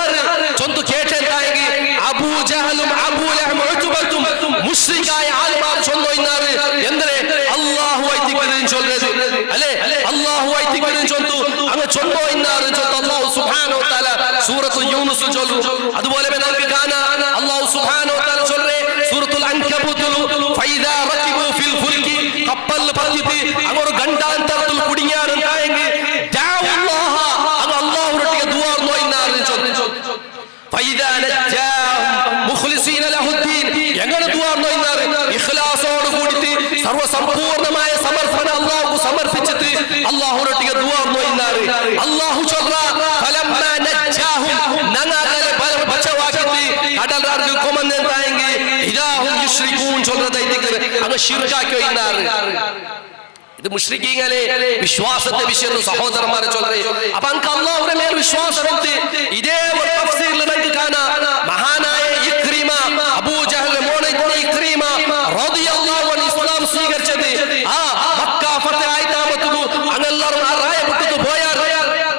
ആര് ചൊന്തു കേട്ടെന്തായെങ്കിൽ അബൂജഹലും അബൂലഹബും ഉത്ബത്തും മുശ്രിക്കായ ആൽമാർ ചൊന്നു ഇന്നാറ് എന്തേ അല്ലാഹു ഐതിക്കരുത് ചൊല്ലുന്നത് അല്ലേ. അല്ലാഹു ഐതിക്കരുത് ചൊന്തു അങ്ങ് ചൊന്നോ ഇന്നാറ് ചൊന്തു അല്ലാഹു സുബ്ഹാനഹു വ തആല സൂറത്തുൽ യൂനുസ് ചൊല്ലു. അതുപോലെ നമുക്ക് കാണാം അല്ലാഹു സുബ്ഹാനഹു വ തആല ചൊല്ലേ സൂറത്തുൽ അൻകബൂത്തിൽ ഫൈദാ റകിബു ഫിൽ ഫുൽകി. കപ്പൽ പതിയിട്ട് അങ്ങൊരു ഗണ്ടാന്തരത്തിൽ കുടുങ്ങിയാറുണ്ടായ അങ്ങ് ശിർക്കാക്കി വയ്യുന്നാറ്. ഇത് മുശ്രിക്കീങ്ങളെ വിശ്വാസത്തെ വിഷയം സഹോദരന്മാരെ ചൊല്ലേ. അപ്പൊ അങ്ക് അല്ലാഹുവിന്റെ മേൽ വിശ്വാസം ഉണ്ട്. ഇതേ ഒരു തഫ്സീറിൽ നമുക്ക് കാണാം, മഹാനായ ഇക്രിമ, അബൂ ജഹൽ മോനെ ഇക്രിമ റളിയല്ലാഹു അൻഹു ഇസ്ലാം സ്വീകരിച്ചത് ആ മക്ക ഫതഹ് ആയിട്ടാമത്തു അങ്ങെല്ലാരും ആ റായപ്പെട്ടു പോയാർ.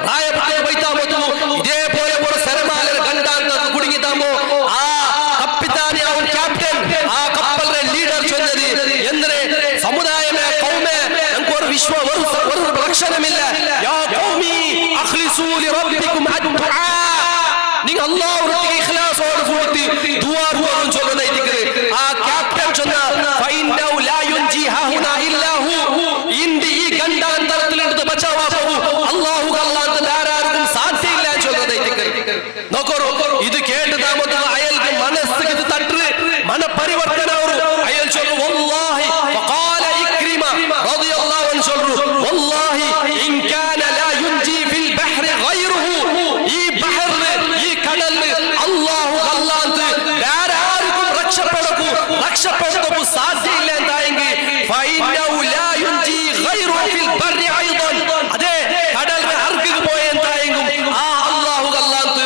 റായപ്പെട്ടു പോയിട്ടാമത്തു ഇതേപോലെ ഒരു സരമാലർ ഗണ്ടാന്ത കുടുങ്ങിട്ടാമോ ആ കപ്പിത്താനി അവൻ ക്യാപ്റ്റൻ ആ കപ്പലിന്റെ ലീഡർ ചൊന്നത് എന്തിനെ സമുദായമേ കൗമേ ഞങ്ങൾക്ക് ഒരു ഒരു ലക്ഷണമില്ല. യാ ഖൗമി അഖ്ലിസൂ ലിറബ്ബികും അദ്ദുആ, നിങ്ങൾ അല്ലാഹുവിന്റെ ഇഖ്ലാസോട് കൂടി ദുആ ചെയ്യണം ചൊല്ലുന്നതിക്ക് ആ ക്യാപ്റ്റൻ ചൊന്ന ഫൈനൗ ലാ യുൻജി ഹുനാ ഇല്ലാ ഹു, ഇന്ത്യ ഈ ഗണ്ടാന്തരത്തിൽ നിന്ന് ബച്ചാവാഹു അല്ലാഹു അല്ലാഹു ആരാർക്കും സാധ്യമില്ല ചൊല്ലുന്നതിക്ക്. നോക്കൂ, ഇത് കേട്ട് താമസം അയാൾക്ക് മനസ്സിൽ ഇത് തട്ട് മനപരിവർത്തന അയാൾ ചൊല്ലു വല്ലാഹി വഖാല ഇക്രിമ റളിയല്ലാഹു അൻഹു ചൊല്ലു വല്ലാഹി ഇൻ കാന ലാ യുൻജി ഫിൽ ബഹ്രി ഗൈറുഹു, ഈ ബഹറിൽ ഈ കടലിൽ അല്ലാഹു അല്ലാഹു ആരാർക്കും രക്ഷപ്പെടുക സാധ്യമില്ല എന്തായെങ്കിൽ ഫൈനൗ ലാ യുൻജി ഗൈറുഹു ഫിൽ ബർരി അയ്ദൻ, അതെ കടലിൽ അർക്കുക പോയ എന്തായെങ്കിൽ ആ അല്ലാഹു അല്ലാഹു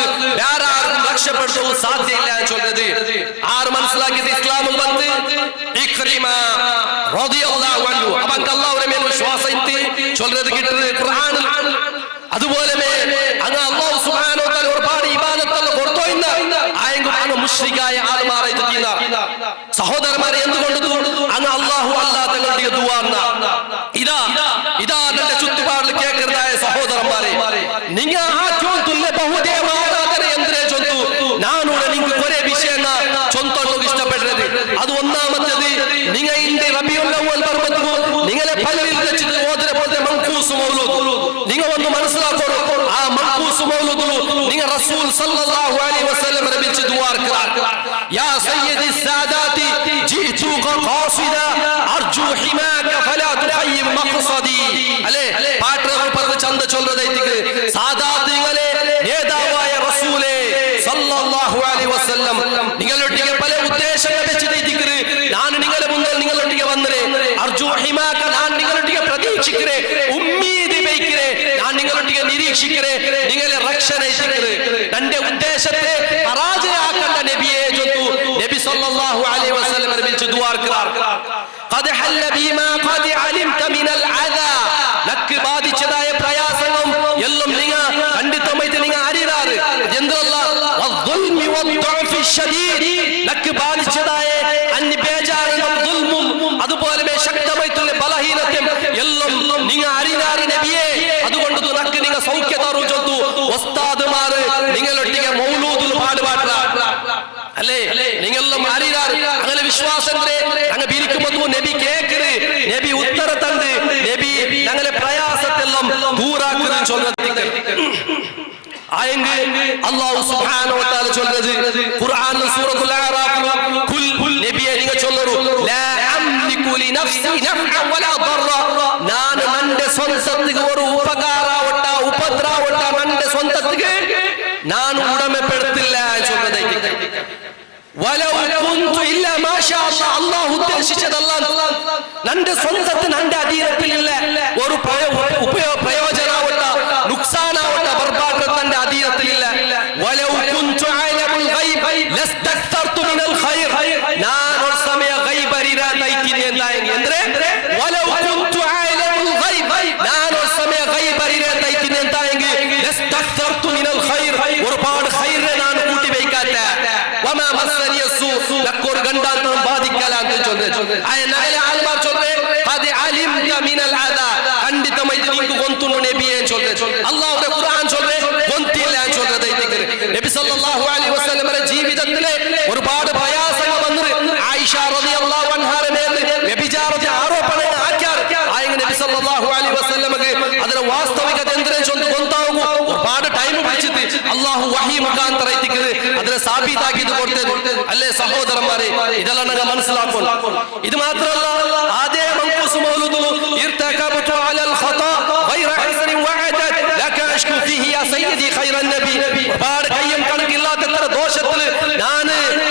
ആരാർക്കും രക്ഷപ്പെടുക സാധ്യമില്ല ചൊല്ലുന്നത് ആര് മനസ്സിലാക്കിയത് ഇസ്ലാമിൽ വന്ന് ഇക്രിമ റളിയല്ലാഹു അൻഹു. അപ്പൊ അങ്ക് അല്ലാഹുവിന്റെ മേൽ വിശ്വാസം ഉണ്ട് ചൊല്ലുന്നത് കിട്ടുന്നത് ഖുർആനിൽ. അതുപോലെ അങ്ങ് അല്ലാഹു സുബ്ഹാനഹു വ തആല ഒരുപാട് ഇബാദത്തുകൾ കൊടുത്തോയിന്ന ആയെങ്കിൽ അങ്ങ് മുശ്രിക്കായ ആൾമാരെ ചെയ്യുന്ന സഹോദരന്മാരെ എന്തുകൊണ്ട് അങ്ങ് അല്ലാഹു അല്ലാഹു തങ്ങളുടെ ദുആ ഇതാ എന്റെ ചുറ്റുപാടിൽ കേൾക്കുന്നതായ സഹോദരന്മാരെ, നിങ്ങൾ ആ ചോദ്യത്തിലെ ബഹുദേവ ആരാധന എന്തിനെ ചൊന്തു നാനൂടെ നിങ്ങൾക്ക് ഒരേ വിഷയം ചൊന്തോണ്ട് ഇഷ്ടപ്പെടുന്നത്. അത് ഒന്നാമത്തേത് നിങ്ങൾ ഇന്ത്യ റബിയുൽ അവ്വൽ ബർബത്തു നിങ്ങളെ പള്ളിയിൽ വെച്ചിട്ട് ഓതുന്ന പോലെ മൻഖൂസ് മൗലൂദ് നിങ്ങൾ ഒന്ന് മനസ്സിലാക്കൂ. ആ മൻഖൂസ് മൗലൂദ് നിങ്ങൾ റസൂൽ സല്ലല്ലാഹു അലൈഹി വസല്ലം നബിച്ച് ദുആ കറാ യാ സയ്യിദി സാദാതി ജിതുക ഖാസിദ അർജു ഹിമാക ഫലാ തുഖയ്യിം മഖ്സദി. അല്ലേ പാട്ടങ്ങൾ പറഞ്ഞ് ചന്ത ചൊല്ലുന്നതായിട്ട് സാദാത്തുകളെ നേതാവായ റസൂലേ സല്ലല്ലാഹു അലൈഹി വസല്ലം നിങ്ങളൊട്ടിಗೆ പല ഉദ്ദേശങ്ങൾ വെച്ചിട്ട് ഞാൻ നിങ്ങളുടെ മുന്നിൽ നിങ്ങളൊട്ടിಗೆ വന്നേ അർജു ഹിമാക ഞാൻ നിങ്ങളൊട്ടിಗೆ പ്രതീക്ഷിക്കേ ഉമ്മീദ് വയ്ക്കേ ഞാൻ നിങ്ങളൊട്ടിಗೆ നിരീക്ഷിക്കേ നിങ്ങളെ രക്ഷണ എന്റെ ഉദ്ദേശത്തെ പരാജയമാക്കേണ്ട നബിയെ ചൊല്ലു നബി സല്ലല്ലാഹു അലൈഹി വസല്ലം വിളിച്ച് ദുആ കറാ ഖദ് ഹല്ല ബിമാ ഖദ് അലിംത മിനൽ അദാ, നക്ക് ബാധിച്ചതായ പ്രയാസങ്ങളും എല്ലാം നിങ്ങൾ കണ്ടിട്ടുമായിട്ട് നിങ്ങൾ അറിയാറ് എന്തല്ല വദ്ദുൽമി വദ്ദുഅഫി ശദീദ്, നക്ക് ബാധിച്ചതായ അന്ബേജാറും ദുൽമും അതുപോലെ ശക്തമായിട്ടുള്ള ബലഹീനതയും എല്ലാം നിങ്ങൾ അറിയാറ് നബിയെ. അതുകൊണ്ട് നക്ക് നിങ്ങൾ സൗഖ്യ തറു ചൊല്ലു ഉസ്താദുമാർ നിങ്ങളൊട്ടിಗೆ മൗലൂദുൽ പാടുപാട്ട അല്ലേ നിങ്ങളെല്ലാം അറിയാറ്. അങ്ങനെ വിശ്വാസം അങ്ങ് ബിരിക്കുമ്പോ നബി കേക്കര് നബി ഉത്തര തണ്ട് നബി ഞങ്ങളെ പ്രയാസത്തെല്ലാം ദൂരാക്കുന്ന ചൊല്ലത്തിക്ക് ആയെങ്കിൽ അല്ലാഹു സുബ്ഹാനഹു വ തആല ചൊല്ലുന്നത് ഖുർആനിൽ സൂറത്തുൽ അഅറാഫ് കുൽ നബിയെ നിങ്ങൾ ചൊല്ലൂ ലാ അംലികു ലി നഫ്സി നഫഅ വലാ ദർറ, ഞാൻ എൻ്റെ സ്വന്തത്തിക്ക് ഒരു ഉപകാരവട്ട ഉപദ്രവട്ട എൻ്റെ സ്വന്തത്തിക്ക് ഞാൻ ഉടമപ്പെടുത്തില്ല ചൊല്ലുന്നത്. വലൗ കുന്തു ഇല്ലാ മാഷാ അല്ലാഹ്, അല്ലാഹു ഉദ്ദേശിച്ചതല്ല എൻ്റെ സ്വന്തത്തിന് എൻ്റെ അധീനത്തിലില്ല ഒരു പ്രയോജനവട്ട നുക്സാനാവട്ട ബർബാദത്തിന്റെ അധീനത്തിലില്ല. വലൗ കുന്തു അലമുൽ ഗൈബ് ലസ്തക്തർതു മിനൽ ഖൈർ, ഞാൻ ഒരു സമയ ഗൈബ് അറിയാതായിട്ടില്ല എന്തായെങ്കിൽ വലൗ കുന്തു അലമുൽ ഗൈബ് ഞാൻ ഒരു സമയ ഗൈബ് അറിയാതായിട്ടില്ല എന്തായെങ്കിൽ ലസ്തക്തർതു മിനൽ ഖൈർ, ഒരുപാട് ഖൈർ ഞാൻ കൂട്ടി വയ്ക്കാത്ത വമാ മസ്സനി യസു ലക്കൊരു ഗണ്ടാന്തരം ബാധിക്കലാന്ന് ചൊല്ലുന്നത്. നഗലെ ആൽമാർ ചൊല്ലുന്നത് ഖദ് അലിംത മിനൽ അദാ, ഖണ്ഡിതമായിട്ട് നിങ്ങൾക്ക് ഗൊന്തുന്നു നബിയെ ചൊല്ലുന്നത്. അല്ലാഹുവിന്റെ ഖുർആൻ ചൊല്ലുന്നത് ഗൊന്തില്ല ചൊല്ലുന്നത്. നബി സല്ലല്ലാഹു അലൈഹി വസല്ലമയുടെ ജീവിതത്തിലെ ഒരുപാട് പ്രയാസങ്ങൾ വന്നു. ആയിഷ റളിയല്ലാഹു അൻഹായുടെ മേൽ വ്യഭിചാരത്തെ ആരോപണം ആക്കിയാർ ആയെങ്കിൽ നബി സല്ലല്ലാഹു അലൈഹി വസല്ലമക്ക് അതിന്റെ വാസ്തവികത എന്തിനെ ചൊല്ല് ഗൊന്താവും ഒരുപാട് ടൈം പിടിച്ചിട്ട് അല്ലാഹു വഹി മുഖാന്തരം അതിനെ സാബീതാക്കിയത് കൊടുത്തത് അല്ലേ സഹോദരന്മാരെ. ഇതെല്ലാം നിങ്ങൾ മനസ്സിലാക്കണം. ഇത് മാത്രമല്ല ആദ്യ മൻഖൂസ് മൗലൂദ് ഇർതകബതു അലൽ ഖതാ ഗൈറ ഹസൻ വഅദത് ലക അഷ്കു ഫീഹി യാ സയ്യിദി ഖൈറൻ നബി, ഒരുപാട് കയ്യും കണക്കില്ലാത്ത ദോഷത്തിൽ ഞാൻ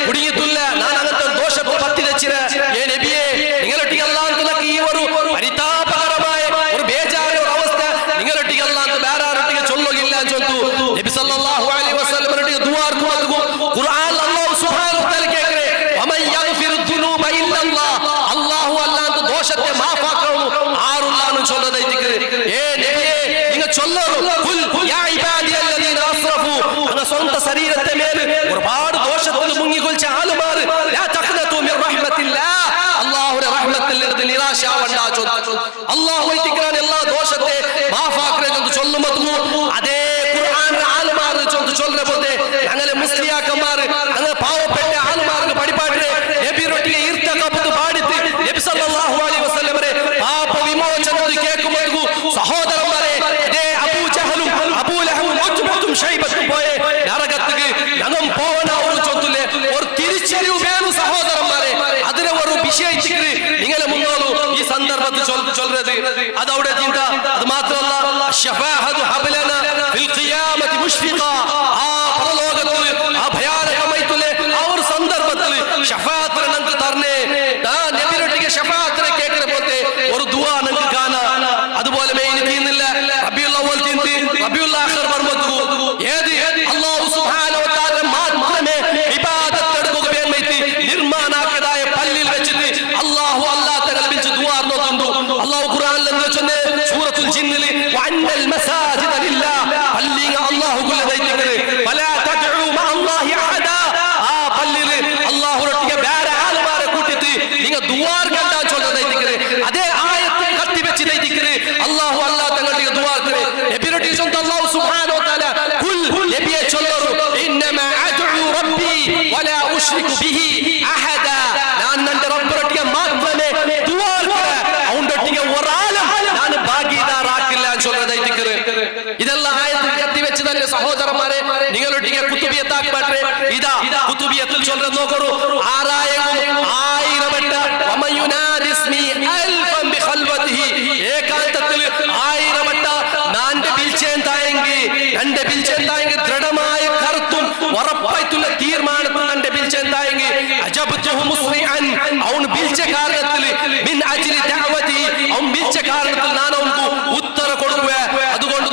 കുടുങ്ങിയിട്ടില്ല, ഞാൻ അങ്ങനത്തെ ദോഷത്തിൽ പത്തി വെച്ചിര ഏ നബിയെ നിങ്ങളുടെ അവിടെ ചിന്ത. അത് മാത്രമല്ല ശഫാഅതു ഹബ്ലനാ ഫിൽ ഖിയാമത്തി മുഷ്ഫിഖ, ആ പരലോകത്തിൽ ആ ഭയാനകമായിട്ടുള്ള ആ ഒരു സന്ദർഭത്തിൽ ശഫാഅത്തിനെ നമുക്ക് തരണേ. നബിയുടെ ശഫാഅത്തിനെ കേൾക്കുന്ന പോലത്തെ ഒരു ദുആ നമുക്ക് കാണാം. അതുപോലെ മെയിൻ തീർന്നില്ല, റബീഉൽ അവ്വൽ തീർന്ന് റബീഉൽ ആഖിർ ബർമത്തു ഏത് അല്ലാഹു സുബ്ഹാനഹു വ തആല മാത്രമേ ഇബാദത്ത് എടുക്കുക വേണ്ടി നിർമ്മാണാക്കിയതായ പള്ളിയിൽ വെച്ചിട്ട് അല്ലാഹു തആല വിളിച്ച് ദുആ നോക്കുന്നു. അല്ലാഹു ഖുർആനിൽ എന്താ ചൊല്ലുന്നത്? സൂറത്തുൽ ജിന്നിൽ വഅന്നൽ മസാജിദ ലില്ലാഹ്, പള്ളി അല്ലാഹുവിന്റെ ദൈവത്തിന് ഫലാ തദ്ഉ മഅല്ലാഹി അഹദാ, ആ പള്ളിയിൽ അല്ലാഹുവിനൊട്ടിಗೆ വേറെ ആളുമാരെ കൂട്ടിട്ട് നിങ്ങൾ ദുആ കണ്ടാ ചൊല്ലുന്നത് ദൈവത്തിന്. അതേ ആയത്ത് കത്തി വെച്ച് ദൈവത്തിന് അല്ലാഹു തങ്ങളുടെ ദുആ करे. നബിയുടെ സ്വന്തം അല്ലാഹു സുബ്ഹാനഹു വ തആല ഖുൽ നബിയെ ചൊല്ലറു ഇന്നമാ അദ്ഉ റബ്ബി വലാ ഉശ്രികു ബിഹി അഹദാ, ഞാൻ എൻ്റെ റബ്ബിനൊട്ടിಗೆ മാത്രമേ ദുആ करे, അവനൊട്ടിಗೆ ഒരാളും ഞാൻ ഭാഗീദാറാക്കില്ല ചൊല്ലുന്നത് ദൈവത്തിന്. ഇതെല്ലാം ആയത്തിൽ കത്തി വെച്ച് തന്നെ സഹോദരന്മാരെ നിങ്ങളൊട്ടിಗೆ കുതുബിയത്താക്കട്ടെ. ഇതാ കുതുബിയത്തിൽ ചൊല്ലുന്നത് നോക്കൂ. ആയിരവട്ട വമയുനാദിസ്മി അൽഫൻ ബിഖൽവതിഹി, ഏകാന്തത്തിൽ ആയിരവട്ട നാന്റെ ബിൽചേന്തായെങ്കിൽ എന്റെ ബിൽചേന്തായെങ്കിൽ ദൃഢമായ കറുത്തും ഉറപ്പായിട്ടുള്ള തീർമാനത്തിൽ എന്റെ ബിൽചേന്തായെങ്കിൽ അജബ്തുഹു മുസ്രിഅൻ, അവൻ ബിൽച്ച കാരണത്തിൽ മിൻ അജ്ലി ദഅവതി, അവൻ ബിൽച്ച കാരണത്തിൽ ഞാൻ അവൻക്ക് ഉത്തര കൊടുക്കുക. അതുകൊണ്ട്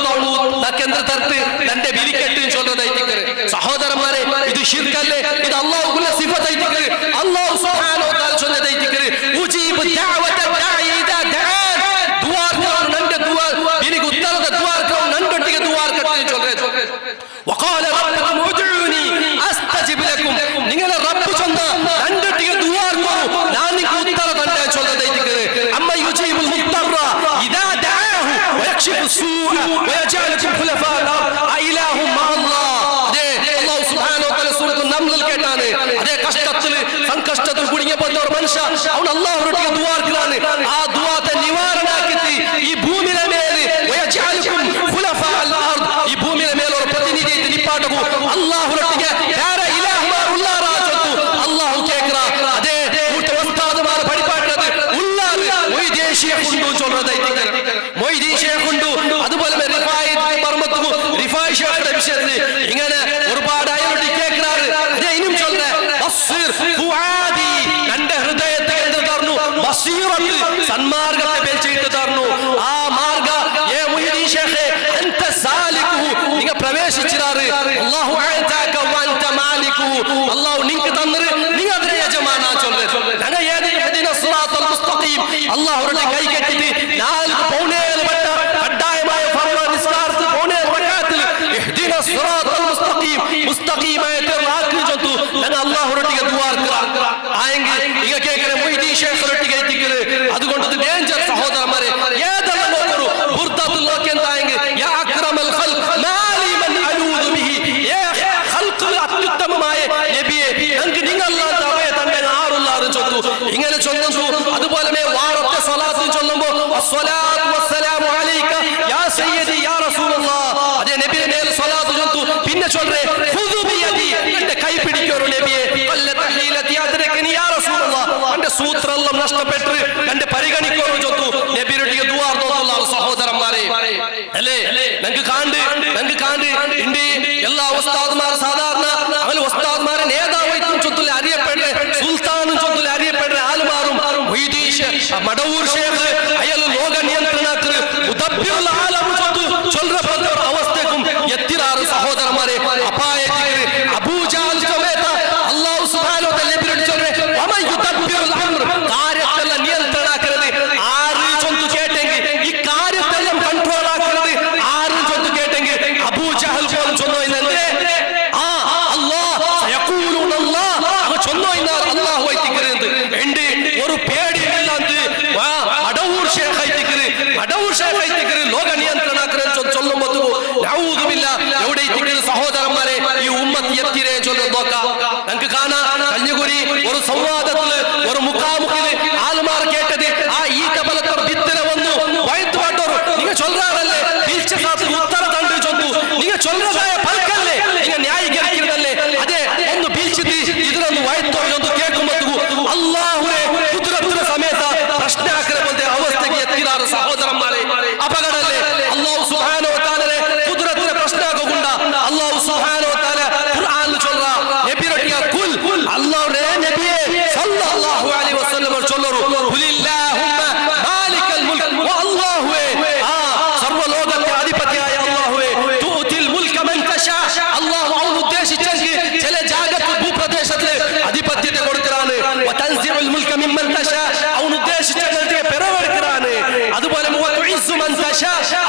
കേന്ദ്ര തരത്ത് തന്റെ വിളിക്കെട്ട് ചൊല്ലുന്നത് സഹോദരന്മാരെ, ഇത് ശിർക്കല്ലേ? ഇത് അല്ലാഹുവിന്റെ സിഫത്തായിട്ട് അല്ലാഹു സുബ്ഹാനഹു വ തആല ചൊല്ലുന്നത് ഉജീബു ദഅവത ദാഇ ഇദാ ദഅൻ, ദുആ നന്റെ ദുആ എനിക്ക് ഉത്തരത ദുആ നണ്ടൊട്ടിಗೆ ദുആ കട്ടെ ചൊല്ലുന്നത്. വഖാല റബ്ബുകും ഉദ്ഉനി അസ്തജിബ് ലക്കും, നിങ്ങളെ റബ്ബ് ചൊന്ന നണ്ടൊട്ടിಗೆ ദുആ ഞാൻ നിങ്ങൾക്ക് ഉത്തര തന്റെ ചൊല്ലുന്നത്. അമ്മ യുജീബുൽ മുദ്ദറ ഇദാ ദഅഹു വയക്ഷിഫു സൂഅ വയജഅലുകും ഖുലഫാ ഇലാഹും മഅല്ലാഹ്. അതേ അല്ലാഹു സുബ്ഹാനഹു വ തആല സൂറത്തുൽ നംലിൽ കേട്ടാണ്. അതേ കഷ്ടത്തിൽ സംകഷ്ടത്തിൽ കുടുങ്ങിയപ്പോൾ ഒരു മനുഷ്യ അവൻ അല്ലാഹുവിനോട് ദുആ ചെയ്യാണ്. ആ ദുആത്തെ നിവാരണാക്കിയിട്ട് ഈ ഭൂമിയുടെ മേൽ വയജഅലുകും ഖുലഫാ അൽ അർദ്, ഈ ഭൂമിയുടെ മേൽ ഒരു പ്രതിനിധിയെ നിപ്പാട്ടുക അല്ലാഹുവിനോട് വേറെ ഇലാഹുമാരുള്ള രാജത്തു അല്ലാഹു കേൾക്കുക. അതേ ഉസ്താദുമാർ പഠിപ്പാട്ടത് ഉള്ളാറ് മൊയ്തീൻ ശൈഖ് ഉണ്ടു ചൊല്ലുന്നത്. മൊയ്തീൻ ശൈഖ് ഉണ്ടു, അതുപോലെ റിഫായി ബർമത്തു റിഫായി ശൈഖിന്റെ വിഷയത്തിൽ ഇങ്ങനെ ഒരുപാട് അയാളോട് കേൾക്കാറ്. അതേ ഇനിയും ചൊല്ലുന്നത് ബസ്സിർ ഫുആദി, എന്റെ ഹൃദയത്തെ എന്ത് തർന്നു? ബസീറത്ത്, സന്മാർഗത്തെ വെച്ചിട്ട് തർന്നു. ആ മാർഗ ഏ മൊയ്തീൻ ശൈഖ് അൻത സാലികുഹു, നിങ്ങൾ പ്രവേശിച്ചിരാറ്. അല്ലാഹു അഅതാക വ അൻത മാലികുഹു, അല്ലാഹു നിങ്ങൾക്ക് തന്നത് നിങ്ങൾ അതിനെ യജമാനാ ചൊല്ലുന്നത്. ഞങ്ങൾ ഏത് ഹദിന സിറാത്തുൽ മുസ്തഖീം അല്ലാഹുവിന്റെ കൈ കെട്ടിട്ട് 4 പൗനേൽ വട്ട കഡായമായ ഫർള നിസ്കാരത്തിൽ പൗനേൽ വട്ടത്തിൽ ഇഹ്ദിന സിറാത്തുൽ മുസ്തഖീം മുസ്തഖീമായ തറാഖ് ജത്തു ഞങ്ങൾ അല്ലാഹുവിന്റെ ദുആ കറ ആയെങ്കിൽ ഇങ്ങ കേൾക്കണ മൊയ്തീൻ ശൈഖിനൊട്ടിಗೆ എത്തിക്കല്. അതുകൊണ്ട് ഇത് ഡേഞ്ചർ സഹോദരന്മാരെ. ഏതെല്ലാം നോക്കൂ ബുർദത്തുൽ നോക്കിയെന്തായെങ്കിൽ യാ അക്രമൽ ഖൽഖ് മാലി മൻ അലൂദു ബിഹി, യാ ഖൽഖ് അത്യുത്തമമായ നബിയെ ഞങ്ങൾക്ക് നിങ്ങളല്ലാതെ അവയെ തന്നെ ആറുള്ളാറും ചൊല്ലു ഇങ്ങനെ ചൊല്ലുന്നു. അതുപോലെ വാറത്തെ സ്വലാത്ത് ചൊല്ലുമ്പോൾ അസ്സലാത്തു വസ്സലാമു അലൈക യാ സയ്യിദി യാ റസൂലുള്ളാഹ്, അതേ നബിയുടെ മേൽ സ്വലാത്ത് ചൊല്ലു. പിന്നെ ചൊല്ലേ ഖുദു ബിയദി, എന്റെ കൈ പിടിക്കൂ നബിയെ, ഖല്ലത ഹീലതി അദ്രകനി യാ റസൂലുള്ളാഹ്, എന്റെ സൂത്രമെല്ലാം നഷ്ടപ്പെട്ട് എന്റെ പരിഗണിക്കൂ ചൊല്ലു. നബിയുടെ ദുആ തോന്നുന്ന സഹോദരന്മാരെ അല്ലേ? ഞങ്ങൾക്ക് കാണ്ട് ഇന്ത്യ എല്ലാ ഉസ്താദ്മാർ സാധാരണ അവൽ ഉസ്താദ്മാരെ നേതാവായിട്ടും ചൊല്ലില്ല അറിയപ്പെടുന്ന സുൽത്താനും ചൊല്ലില്ല അറിയപ്പെടുന്ന ആലുമാറും മൊയ്തീൻ ശൈഖ് മടവൂർ ശൈഖ് അയാൾ ലോക നിയന്ത്രണത്തിൽ മുദബ്ബിറുൽ ആലം ചൊല്ലുന്ന അവസ്ഥക്കും എത്തിരാറ് സഹോദരന്മാരെ. അപായത്തിൽ അബൂജഹൽ സമേത അല്ലാഹു സുബ്ഹാനഹു വ തആല നബിയോട് ചൊല്ലുന്നത് വമൻ യുദബ്ബിറുൽ അംർ, കാര്യത്തെല്ലാം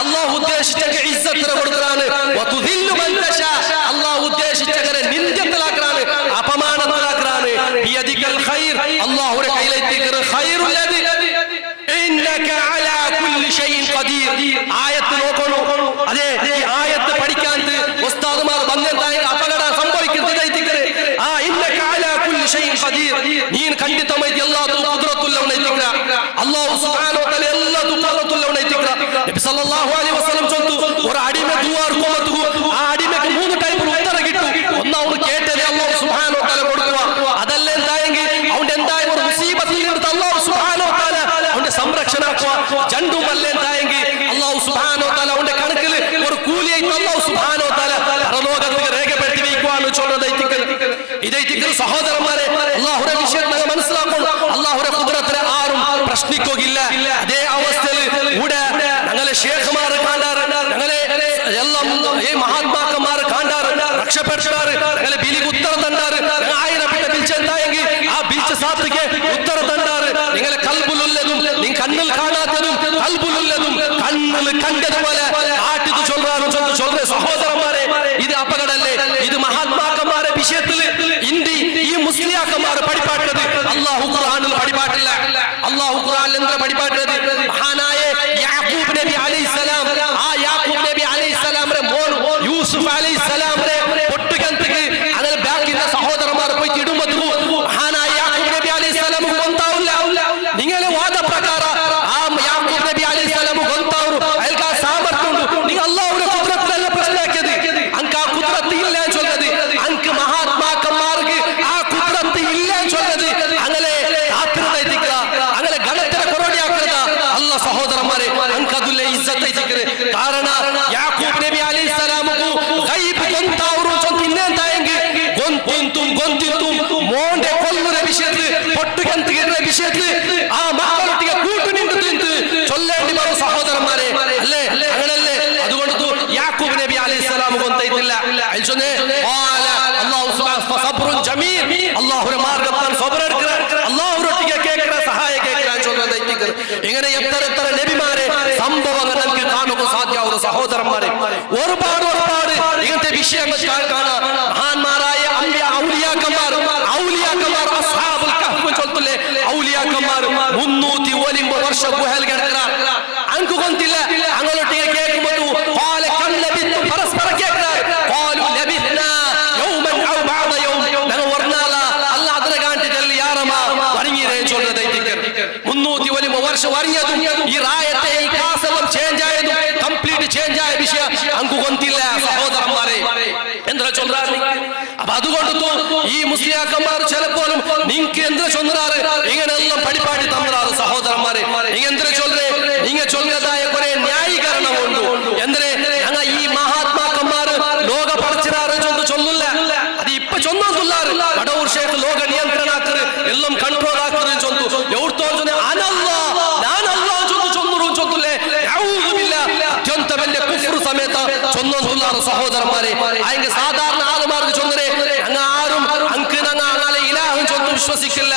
അല്ലാഹു ഉദ്ദേശിച്ചെങ്കിൽ ഇസ്സത്ത് കൊടുക്കറാണ് വതുദില്ലു മൻ തശാ അല്ലാഹു ഉദ്ദേശിച്ചെങ്കിൽ നിന്ദ്യത്തിലാക്കറാണ് അപമാനത്തിലാക്കറാണ് ബിയദികൽ ഖൈർ അല്ലാഹുവിന്റെ കയ്യിലെത്തിക്കുന്ന ഖൈറുൽ ലദി ഇന്നക അലാ കുല്ലി ഷൈഇൻ ഖദീർ ആയത്ത് നോക്കണോ അതെ ഈ ആയത്ത് പഠിക്കാൻ ഉസ്താദുമാർ വന്നെന്തായ അപകടം സംഭവിക്കുന്നത് ആ ഇന്നക അലാ കുല്ലി ഷൈഇൻ ഖദീർ നീ ഖണ്ഡിതമായി അല്ലാഹു ഖുദ്റത്തുള്ളവനൈതിക്ക അല്ലാഹു സുബ്ഹാനഹു വ തആല അല്ലാഹു ഖുദ്റത്തുള്ളവനൈതിക്ക നബി സല്ലല്ലാഹു അലൈഹി വസല്ലം ചൊല്ലു ഒരു അടിമ ദുആ കൊമതു ആ അടിമക്ക് മൂന്ന് ടൈപ്പ് ഉത്തരം കിട്ടും ഒന്ന് അവൻ കേട്ടത് അല്ലാഹു സുബ്ഹാനഹു വ തആല കൊടുക്കുക അതല്ല എന്തായെങ്കിൽ അവന്റെ എന്തായ ഒരു മുസീബത്തിൽ നിന്ന് അല്ലാഹു സുബ്ഹാനഹു വ തആല അവന്റെ സംരക്ഷണാക്കുക ജണ്ടുമല്ല എന്തായെങ്കിൽ അല്ലാഹു സുബ്ഹാനഹു വ തആല അവന്റെ കണക്കിൽ ഒരു കൂലിയായി അല്ലാഹു സുബ്ഹാനഹു വ തആല പരലോകത്തിൽ രേഖപ്പെടുത്തി വെക്കുവാണ് ചൊല്ലതൈതിക്കുന്നത് ഇതൈതിക്കുന്ന സഹോദരന്മാരെ അല്ലാഹുവിന്റെ വിഷയം നിങ്ങൾ മനസ്സിലാക്കണം അല്ലാഹുവിന്റെ ഖുദ്റത്തിനെ ആരും പ്രശ്നിക്കുകയില്ല അതേ അവസ്ഥയിൽ കൂടെ ഞങ്ങളെ ശേഖമാർ കാണാറ് ഞങ്ങളെ എല്ലാം ഈ മഹാത്മാക്കന്മാർ കാണാറ് രക്ഷപ്പെട്ടാറ് ഞങ്ങളെ ബിലിക്ക് ഉത്തരം തണ്ടാറ് ആയിരം പിന്നെ ബിൽച്ചെന്തായെങ്കിൽ ആ ബിൽച്ച് സാത്തിക്ക് ഉത്തരം തണ്ടാറ് നിങ്ങളെ കൽബുലുള്ളതും നീ കണ്ണിൽ കാണാത്തതും കൽബുലുള്ളതും കണ്ണിൽ കണ്ടതുപോലെ ആട്ടിത് ചൊല്ലാറും ചൊല്ലുന്ന സഹോദരന്മാരെ ഇത് അപകടല്ലേ ഇത് മഹാത്മാക്കന്മാരെ വിഷയത്തിൽ ഇന്ത്യ ഈ മുസ്ലിയാക്കന്മാർ പഠിപ്പാട്ടത് അല്ലാഹു ഖുർആനിൽ പഠിപ്പാട്ടില്ല അല്ലാഹു ഖുർആനിൽ എന്താ പഠിപ്പാട്ടത് മഹാനായ യാക്കൂബ് നബി അലൈഹിസ്സലാം ആ യാക്കൂബ് നബി അലൈഹിസ്സലാമിന്റെ മോൻ യൂസുഫ് അലൈഹിസ്സലാമിനെ പൊട്ടുകന്തിക്ക് അങ്ങനെ ബാക്കിയുള്ള സഹോദരന്മാർ പോയി ഇടുമ്പോൾ മഹാനായ യാക്കൂബ് നബി അലൈഹിസ്സലാം കൊന്താവില്ല നിങ്ങളെ വാദപ്രകാര ആ യാക്കൂബ് നബി അലൈഹിസ്സലാം കൊന്താവു അയാൾക്ക് ആ സാമർത്ഥ്യം ഉണ്ട് നിങ്ങൾ അല്ലാഹുവിന്റെ ഖുദ്റത്തിലല്ല പ്രശ്നമാക്കിയത് അങ്ക് ആ ഖുദ്റത്ത് ഇല്ല ചൊല്ലത് അങ്ക് മഹാത്മാക്കന്മാർക്ക് ആ ഖുദ്റത്ത് ഇല്ല ചൊല്ലത് അങ്ങനെ ആത്മീയത അങ്ങനെ ഗണത്തിനെ കൊറോടിയാക്കുന്നത് അല്ല സഹോദരന്മാരെ അങ്ക് അതുല്ല ഇസ്സത്ത് ಕಾರಣ ಯಾಕೂಬ್ ನಬಿ ಅಲೈಹಿಸ್ಸಲಾಮು ಗೈಬ್ ಗೊಂತಾವರು ಇನ್ನೆಂತಾയെങ്കിൽ ಗೊಂತಿಂತು മോന്റെ കൊല്ലുന്ന വിഷയത്തിൽ പൊട്ടുകന്തികളുടെ വിഷയത്തിൽ ആ മക്കളൊട്ടിಗೆ കൂട്ടു നിന്നു തിന്ത് ചൊല്ലേണ്ടി വരും സഹോദരന്മാരെ അല്ലേ അങ്ങനല്ലേ അതുകൊണ്ട് യാക്കൂബ് നബി അലൈഹിസ്സലാം ಗೊಂತೈತಿಲ್ಲ അൽജനെ ഖാല അല്ലാഹു സുബ്ഹാനഹു സബ്റുൻ ജമീൽ അല്ലാഹുവിന്റെ മാർഗ്ഗത്തിൽ സബർ എടുക്കുക അല്ലാഹുവിനൊട്ടിಗೆ കേൾക്കുന്ന സഹായ കേൾക്കാൻ ചൊല്ലുന്നതായിട്ട് ഇങ്ങനെ എത്ര നബിമാരെ സംഭവങ്ങൾ നമുക്ക് കാണുക സാധ്യമാവുന്ന സഹോദരന്മാരെ ഒരുപാട് ഇങ്ങനത്തെ വിഷയങ്ങൾ കാണാൻ മഹാന്മാരായ ഔലിയാക്കന്മാർ അസ്ഹാബുൽ കഹ്ഫ് ചൊല്ലുല്ലേ ഔലിയാക്കന്മാർ 350 വർഷം ഗുഹയിൽ കിടക്കുക അങ്കു കൊണ്ടില്ല അങ്ങോട്ടേക്ക് കേൾക്കുമ്പോൾ ഖാല കം ലബിത്തു പരസ്പര കേൾക്കാർ ഖാലു ലബിത്നാ യൗമൻ ഔ ബഅദ യൗം ഞങ്ങൾ വർനാല അല്ലാഹ് അതിനെ കാണിച്ചില്ല യാറമ വരിഞ്ഞിരേ ചൊല്ലുന്നതായിട്ട് 350 വർഷം വരിഞ്ഞതും ഈ റായത്തെ ഈ കാസെല്ലാം ചേഞ്ച് ആയതും കംപ്ലീറ്റ് ചേഞ്ച് ആയ വിഷയം അങ്കു കൊണ്ടില്ല സഹോദരന്മാരെ എന്താ ചൊല്ലാറ് അപ്പൊ അതുകൊണ്ട് ഈ മുസ്ലിയാക്കന്മാർ ചിലപ്പോഴും നിങ്ങൾക്ക് എന്താ ചൊല്ലാറ് ഇങ്ങനെല്ലാം പഠിപ്പാടി തന്നാറ് സഹോദരന്മാരെ ഇങ്ങെന്താ ചൊല്ലേ ഇങ്ങ ചൊല്ലതായ കുറെ ന്യായീകരണം ഉണ്ട് എന്തിനെ ഞങ്ങൾ ഈ മഹാത്മാക്കന്മാർ ലോക പഠിച്ചിടാറ് ചൊല്ലില്ല അത് ഇപ്പൊ ചൊന്നാറ് വടവൂർ ഷേഖ് ലോക നിയന്ത്രണാക്കറ് എല്ലാം കൺട്രോൾ ആക്കുന്നത് ചൊല്ലു എവിടുത്തോ ഞാനല്ലാ ചൊല്ലില്ലേ അത്യന്ത വലിയ കുഫ്ർ സമയത്ത് ചൊന്നാറ് സഹോദരന്മാരെ അതിന്റെ സാധാരണ ആളുമാർക്ക് ചൊന്നരെ അങ്ങ് ആരും അങ്ക് ഞങ്ങളെ ഇലാഹും ചൊന്നു വിശ്വസിക്കില്ല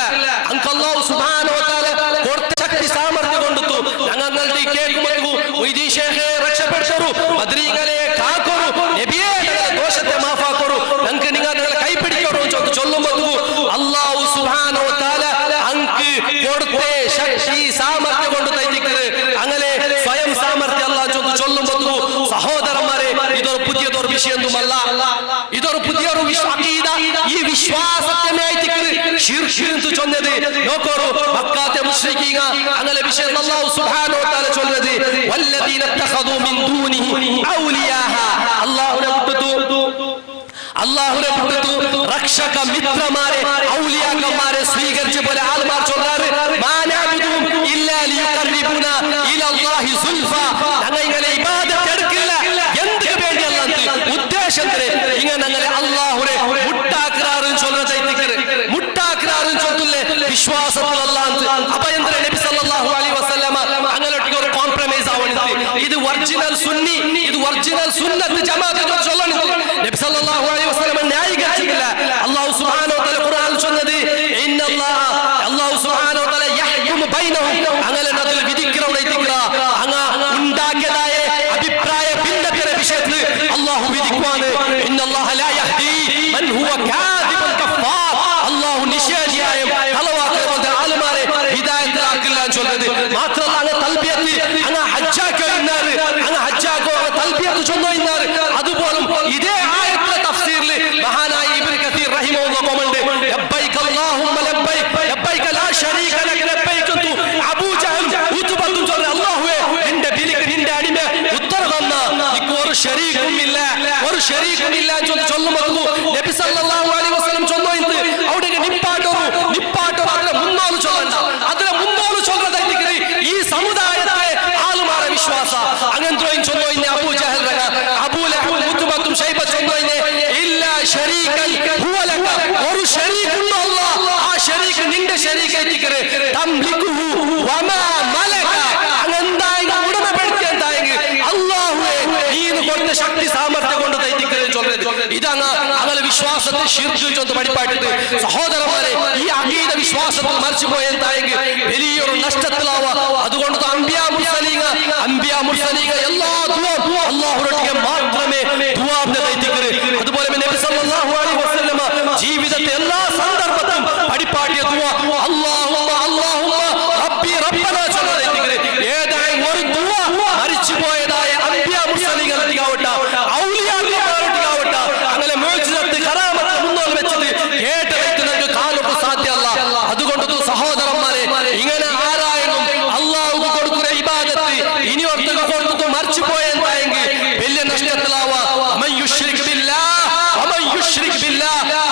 അങ്ക് അല്ലാഹു സുബ്ഹാനഹു വ തആല കൊടുത്ത ശക്തി സാമർത്ഥ്യം കൊണ്ടുത്തു ഞങ്ങളുടെ കേൾക്കുമ്പോൾ ഈ ശേഖെ രക്ഷപ്പെട്ടു ബദ്രീകളെ കാക്കൊരു നബിയെ ഞങ്ങളുടെ ദോഷത്തെ മാഫാക്കൊരു ഞങ്ങൾക്ക് നിങ്ങളെ കൈപിടിക്കണോ ചൊല്ലുമ്പോൾ അല്ലാഹു സുബ്ഹാനഹു വ തആല അങ്ക് കൊടുത്ത ശക്തി സാമർത്ഥ്യം കൊണ്ട് തയ്ക്കുന്നത് അങ്ങനെ സ്വയം സാമർത്ഥ്യം അല്ലാഹു ചൊല്ലുമ്പോൾ സഹോദരന്മാരെ ഇതൊരു പുതിയൊരു വിഷയമൊന്നുമല്ല ഇതൊരു പുതിയൊരു അഖീദ ഈ വിശ്വാസത്തെ ശിർക്ക് ചൊന്നത് നോക്കൂ മക്കാത്തെ മുശ്രിക്കീങ്ങ അങ്ങനെ വിഷയം അല്ലാഹു സുബ്ഹാനഹു വ തആല ചൊന്നത് വല്ലദീന തഖദു മിൻ ദൂനിഹി ഔലിയാഹ അല്ലാഹുവിനെ വിട്ടു രക്ഷക മിത്രമാരെ ഔലിയാക്കന്മാരെ സ്വീകരിച്ച പോലെ ആൾമാർ ചൊല്ലാറ് മാനഅബുദുഹും ഇല്ലാ ലിയുഖർരിബുനാ ഇലല്ലാഹി സുൽഫ ഞങ്ങൾ ഇങ്ങനെ ഇബാദത്ത് എടുക്കില്ല എന്തിനു വേണ്ടി അല്ലാഹ് ഉദ്ദേശത്തിന് ഇങ്ങനെ ഞങ്ങളെ അല്ലാഹുവിനെ മുട്ടാക്കിറാറും ചൊല്ലില്ലേ വിശ്വാസത്തിൽ അല്ലാഹ് അപ്പൊ എന്താ നബി സല്ലല്ലാഹു അലൈഹി വസല്ലമ അങ്ങോട്ട് ഒരു കോംപ്രമൈസ് ആവണില്ല ഇത് ഒറിജിനൽ സുന്നി ഇത് ഒറിജിനൽ സുന്നത്ത് ജമാഅത്ത് ചൊല്ലണം നബി സല്ലല്ലാഹു അലൈഹി വസല്ലമ ന്യായീകരിച്ചില്ല അല്ലാഹു സുബ്ഹാനഹു വ തആല ഖുർആനിൽ ചൊന്നത് അല്ലാഹു സുബ്ഹാനഹു വ തആല യഹ്കുമു ബൈനഹും അങ്ങനെ അതിൽ വിധിക്കണ അങ്ങ ഉണ്ടാക്കിയതായ ശരീക്കുമില്ല ഒരു ശരീക്കുമില്ല എന്ന് ചൊല്ലുമ്പോൾ നബി സല്ലല്ലാഹു അലൈഹി വസല്ലം ചൊല്ലുന്നത് അവിടെ നിപ്പാട്ടൊരു അതിലെ മുന്നോട്ട് ചൊല്ലണ്ട അതിലെ മുന്നോട്ട് ചൊല്ലതായിട്ട് ഈ സമുദായത്തെ ആളുമാരെ വിശ്വാസ അങ്ങനത്തെ ചൊല്ലുന്ന അബൂ ജഹൽ അബൂ ലഹബ് മുത്ബത്തും ശൈബ ചൊല്ലുന്ന ഇല്ല ശരീകൻ ഹുവ ലക ഒരു ശരീക്കുണ്ട് അല്ലാഹ് ആ ശരീക്ക് നിന്റെ ശരീക്കായിട്ടിക്കരെ തംലികുഹു വമാ മലക അങ്ങന്തായി ഉടമപ്പെടുത്തിയ എന്തായെങ്കിൽ അല്ലാഹുവേ നീನು കൊടുത്ത ശക്തി സാമർത്ഥ്യം കൊണ്ട് തൈത്തിക്കരെ ചൊല്ലുന്നത് ഇതാണ് അങ്ങനെ വിശ്വാസത്തെ ശിർക്ക് ചൊന്ന് പഠിപ്പാട്ടിട്ട് സഹോദരന്മാരെ ഈ അഖീദ വിശ്വാസത്തിൽ മരിച്ചുപോയ എന്തായെങ്കിൽ വലിയൊരു നഷ്ടത്തിലാവാ അതുകൊണ്ട് അംബിയാ മുർസലീങ്ങ എല്ലാ ദുആ അല്ലാഹുവിനോട് മാത്രമേ ദുആന്റെ തൈത്തിക്കരെ അതുപോലെ നബി സല്ലല്ലാഹു അലൈഹി വസല്ലം ജീവിതത്തെ എല്ലാ സന്ദർഭത്തിലും പഠിപ്പാട്ടിയ ദുആ അല്ലാഹുമ്മ റബ്ബി റബ്ബനാ ചൊല്ലതൈത്തിക്കരെ ഏതായാലും ഒരു ദുആ മരിച്ചുപോയതായ അംബിയാ മുർസലീങ്ങാവട്ടെ ഔലിയാക്കന്മാരാവട്ടെ അങ്ങനെ മുഅ്ജിസത്ത് കറാമത്ത് മുന്നോട്ട് വെച്ചത് കേട്ടത് നമുക്ക് കാണുക സാധ്യമല്ല അതുകൊണ്ട് സഹോദരന്മാരെ ഇങ്ങനെ ആരായാലും അല്ലാഹു കൊടുക്കുന്ന ഇബാദത്ത് ഇനി ഒറ്റക്ക് കൊടുത്തു മരിച്ചുപോയ എന്തായെങ്കിൽ വലിയ നഷ്ടത്തിലാവാ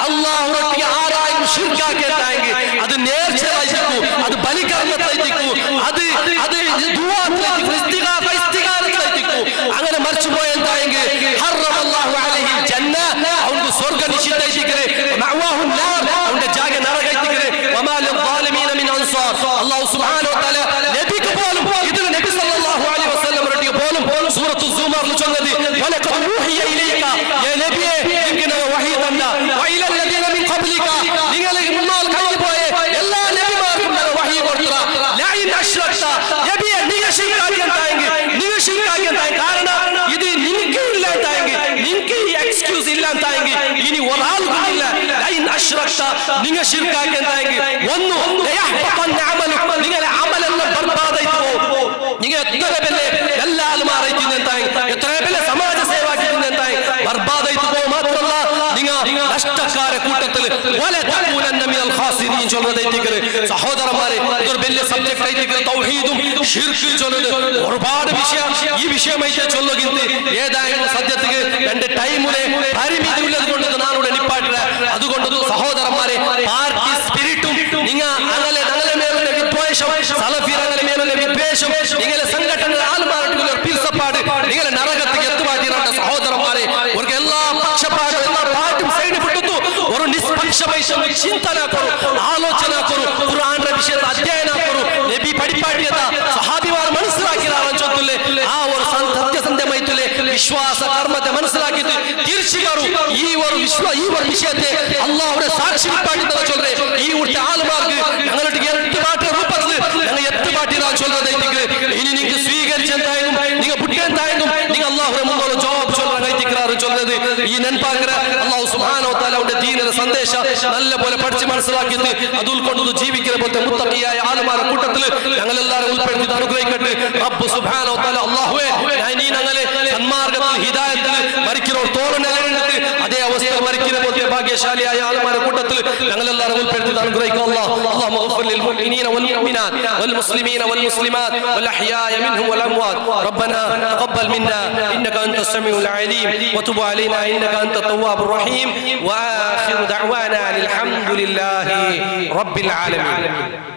അല്ലാഹുവിനോട് ആരായാലും ശിർക്കാക്കിയെങ്കിൽ അത് നേർച്ചയായിരിക്കും അത് ബലികർമ്മത്തായിരിക്കും അത് ദുആത്തിലേക്കും ഇസ്തിഗാസത്തിലേക്കും അങ്ങനെ മരിച്ചുപോയ എന്തായെങ്കിൽ ഹറമല്ലാഹു അലൈഹിൽ ജന്ന അവർക്ക് സ്വർഗ്ഗ നിഷിദ്ധമായിരിക്കരെ മഅവാഹു നാർ അവരുടെ ജാഗ നരകമായിരിക്കരെ വമാ ലിൽസാലിമീന മിൻ അൻസാർ അല്ലാഹു സുബ്ഹാനഹു വ തആല നബിക്ക് പോലും ഇതിൽ നബി സല്ലല്ലാഹു അലൈഹി വസല്ലം പോലും സൂറത്തുൽ സുമറിൽ ചൊന്നത് വലഖദ് ഊഹിയ ഇലൈക യാ നബിയേ നിങ്ങൾക്ക് വഹി തന്ന വഇല അല്ലദീന മിൻ ഖബ്ലിക നിങ്ങൾ മുന്നോട്ട് കഴിഞ്ഞുപോയ എല്ലാ നബിമാർക്കും വഹി കൊടുത്ത ലഇൻ അശ്റക്ത നബിയേ നിങ്ങൾ ശിർക്കാക്കിയെങ്കിൽ കാരണം ഇത് നിനക്ക് ഇല്ലാതായെങ്കിൽ നിനക്ക് ഈ എക്സ്ക്യൂസ് ഇല്ലാതായെങ്കിൽ ഇനി ഒരാൾക്കുമില്ല ലൈൻ അശ്റക്ത നിങ്ങൾ ശിർക്കാക്കിയെങ്കിൽ ഒന്ന് നിങ്ങളെ അമലെല്ലാം ബർബാദായി പോകും നിങ്ങൾ എത്ര പേരെ എല്ലാ ആൾമാരായി എത്ര പേരെ സമാജ സേവാക്കി ബർബാദായി പോകും മാത്രമല്ല നിങ്ങൾ നഷ്ടക്കാരെ കൂട്ടത്തിൽ സഹോദരന്മാരെ ഇതൊരു വലിയ സബ്ജക്ട് ആയിട്ട് തൗഹീദും ശിർക്കും ചൊല്ലുന്നത് ഒരുപാട് വിഷയം ഈ വിഷയമായിട്ട് ചൊല്ലുന്നത് ഏതായാലും സത്യത്തിൽ എന്റെ ടൈമിലെ പരിമിതി ഉള്ളത് കൊണ്ട് നാളെ നിപ്പാട്ടില്ല അതുകൊണ്ട് സഹോദരന്മാരെ പാർട്ടി സ്പിരിറ്റും നിങ്ങൾ ഞങ്ങളെ മേലുള്ള വിദ്വേഷം സലഫിയുടെ മേലുള്ള വിദ്വേഷം നിങ്ങളെ സംഘടന ആൾമാരുടെ പിൽസപ്പാട് നിങ്ങളെ നരകത്തേക്ക് എത്തുമാറ്റിയാണ് സഹോദരന്മാരെ ഒരു എല്ലാ പക്ഷപാടും എല്ലാ പാർട്ടും സൈഡ് വിട്ടു ഒരു നിഷ്പക്ഷമായ ചിന്തന ಕೊರು ಆಲೋಚನೆ ಕೊರು ഖുർആന്റെ വിഷയത്തെ അധ്യയനം ಕೊರು നബി പഠിപ്പാട്ടിയത സഹാബിമാർ മനസ്സിലാക്കിയതാണ് ചൊല്ലുല്ലേ ആ ഒരു സത്യസന്ധമായിട്ടുള്ള വിശ്വാസ കർമ്മത്തെ മനസ്സിലാക്കിയിട്ട് തീർച്ചയായും ഈ ഒരു വിഷയത്തെ അല്ലാഹുവിന്റെ സാക്ഷി പാട്ടിയത ചൊല്ലേ ഈ ഉള്ള ആളുമാർക്ക് ഞങ്ങളുടെ എട്ടുപാട്ട് രൂപത്തിൽ ഞങ്ങൾ എട്ടുപാട്ടിലാണ് ചൊല്ലുന്നത് ഇനി നിങ്ങൾക്ക് സ്വീകരിച്ചെന്തായാലും നിങ്ങൾ പുട്ടിയെന്തായാലും നിങ്ങൾ അല്ലാഹുവിന്റെ മുന്നോട്ട് ജവാബ് ചൊല്ലുന്നത് ഈ നെൻപാകര അല്ലാഹു സുബ്ഹാനഹു വ തആല അവന്റെ ദീനിന്റെ സന്ദേശം നല്ലപോലെ പഠിച്ച് മനസ്സിലാക്കിയിട്ട് അത് ഉൾക്കൊണ്ടു ജീവിക്കുന്ന പോലത്തെ മുത്തഖിയായ ആളുമാരുടെ കൂട്ടത്തിൽ ഞങ്ങൾ എല്ലാവരും ഉൾപ്പെടുത്തി അനുഗ്രഹിക്കട്ടെ റബ്ബ് സുബ്ഹാനഹു വ തആല അല്ലാഹുവേ നീ ഞങ്ങളെ സന്മാർഗ്ഗത്തിൽ ഹിദായത്തിൽ മരിക്കുന്നവർ തോരണിട്ട് അതേ അവസ്ഥയിൽ മരിക്കുന്ന പോലത്തെ ഭാഗ്യശാലിയായ ആളുമാരുടെ കൂട്ടത്തിൽ ഞങ്ങൾ എല്ലാവരും ഉൾപ്പെടുത്തി അനുഗ്രഹിക്കുക اللهم اغفر للمؤمنين والمؤمنات والمسلمين والمسلمات والأحياء منهم والأموات ربنا تقبل منا إنك أنت السميع العليم وتب علينا إنك أنت التواب الرحيم وآخر دعوانا الحمد لله رب العالمين.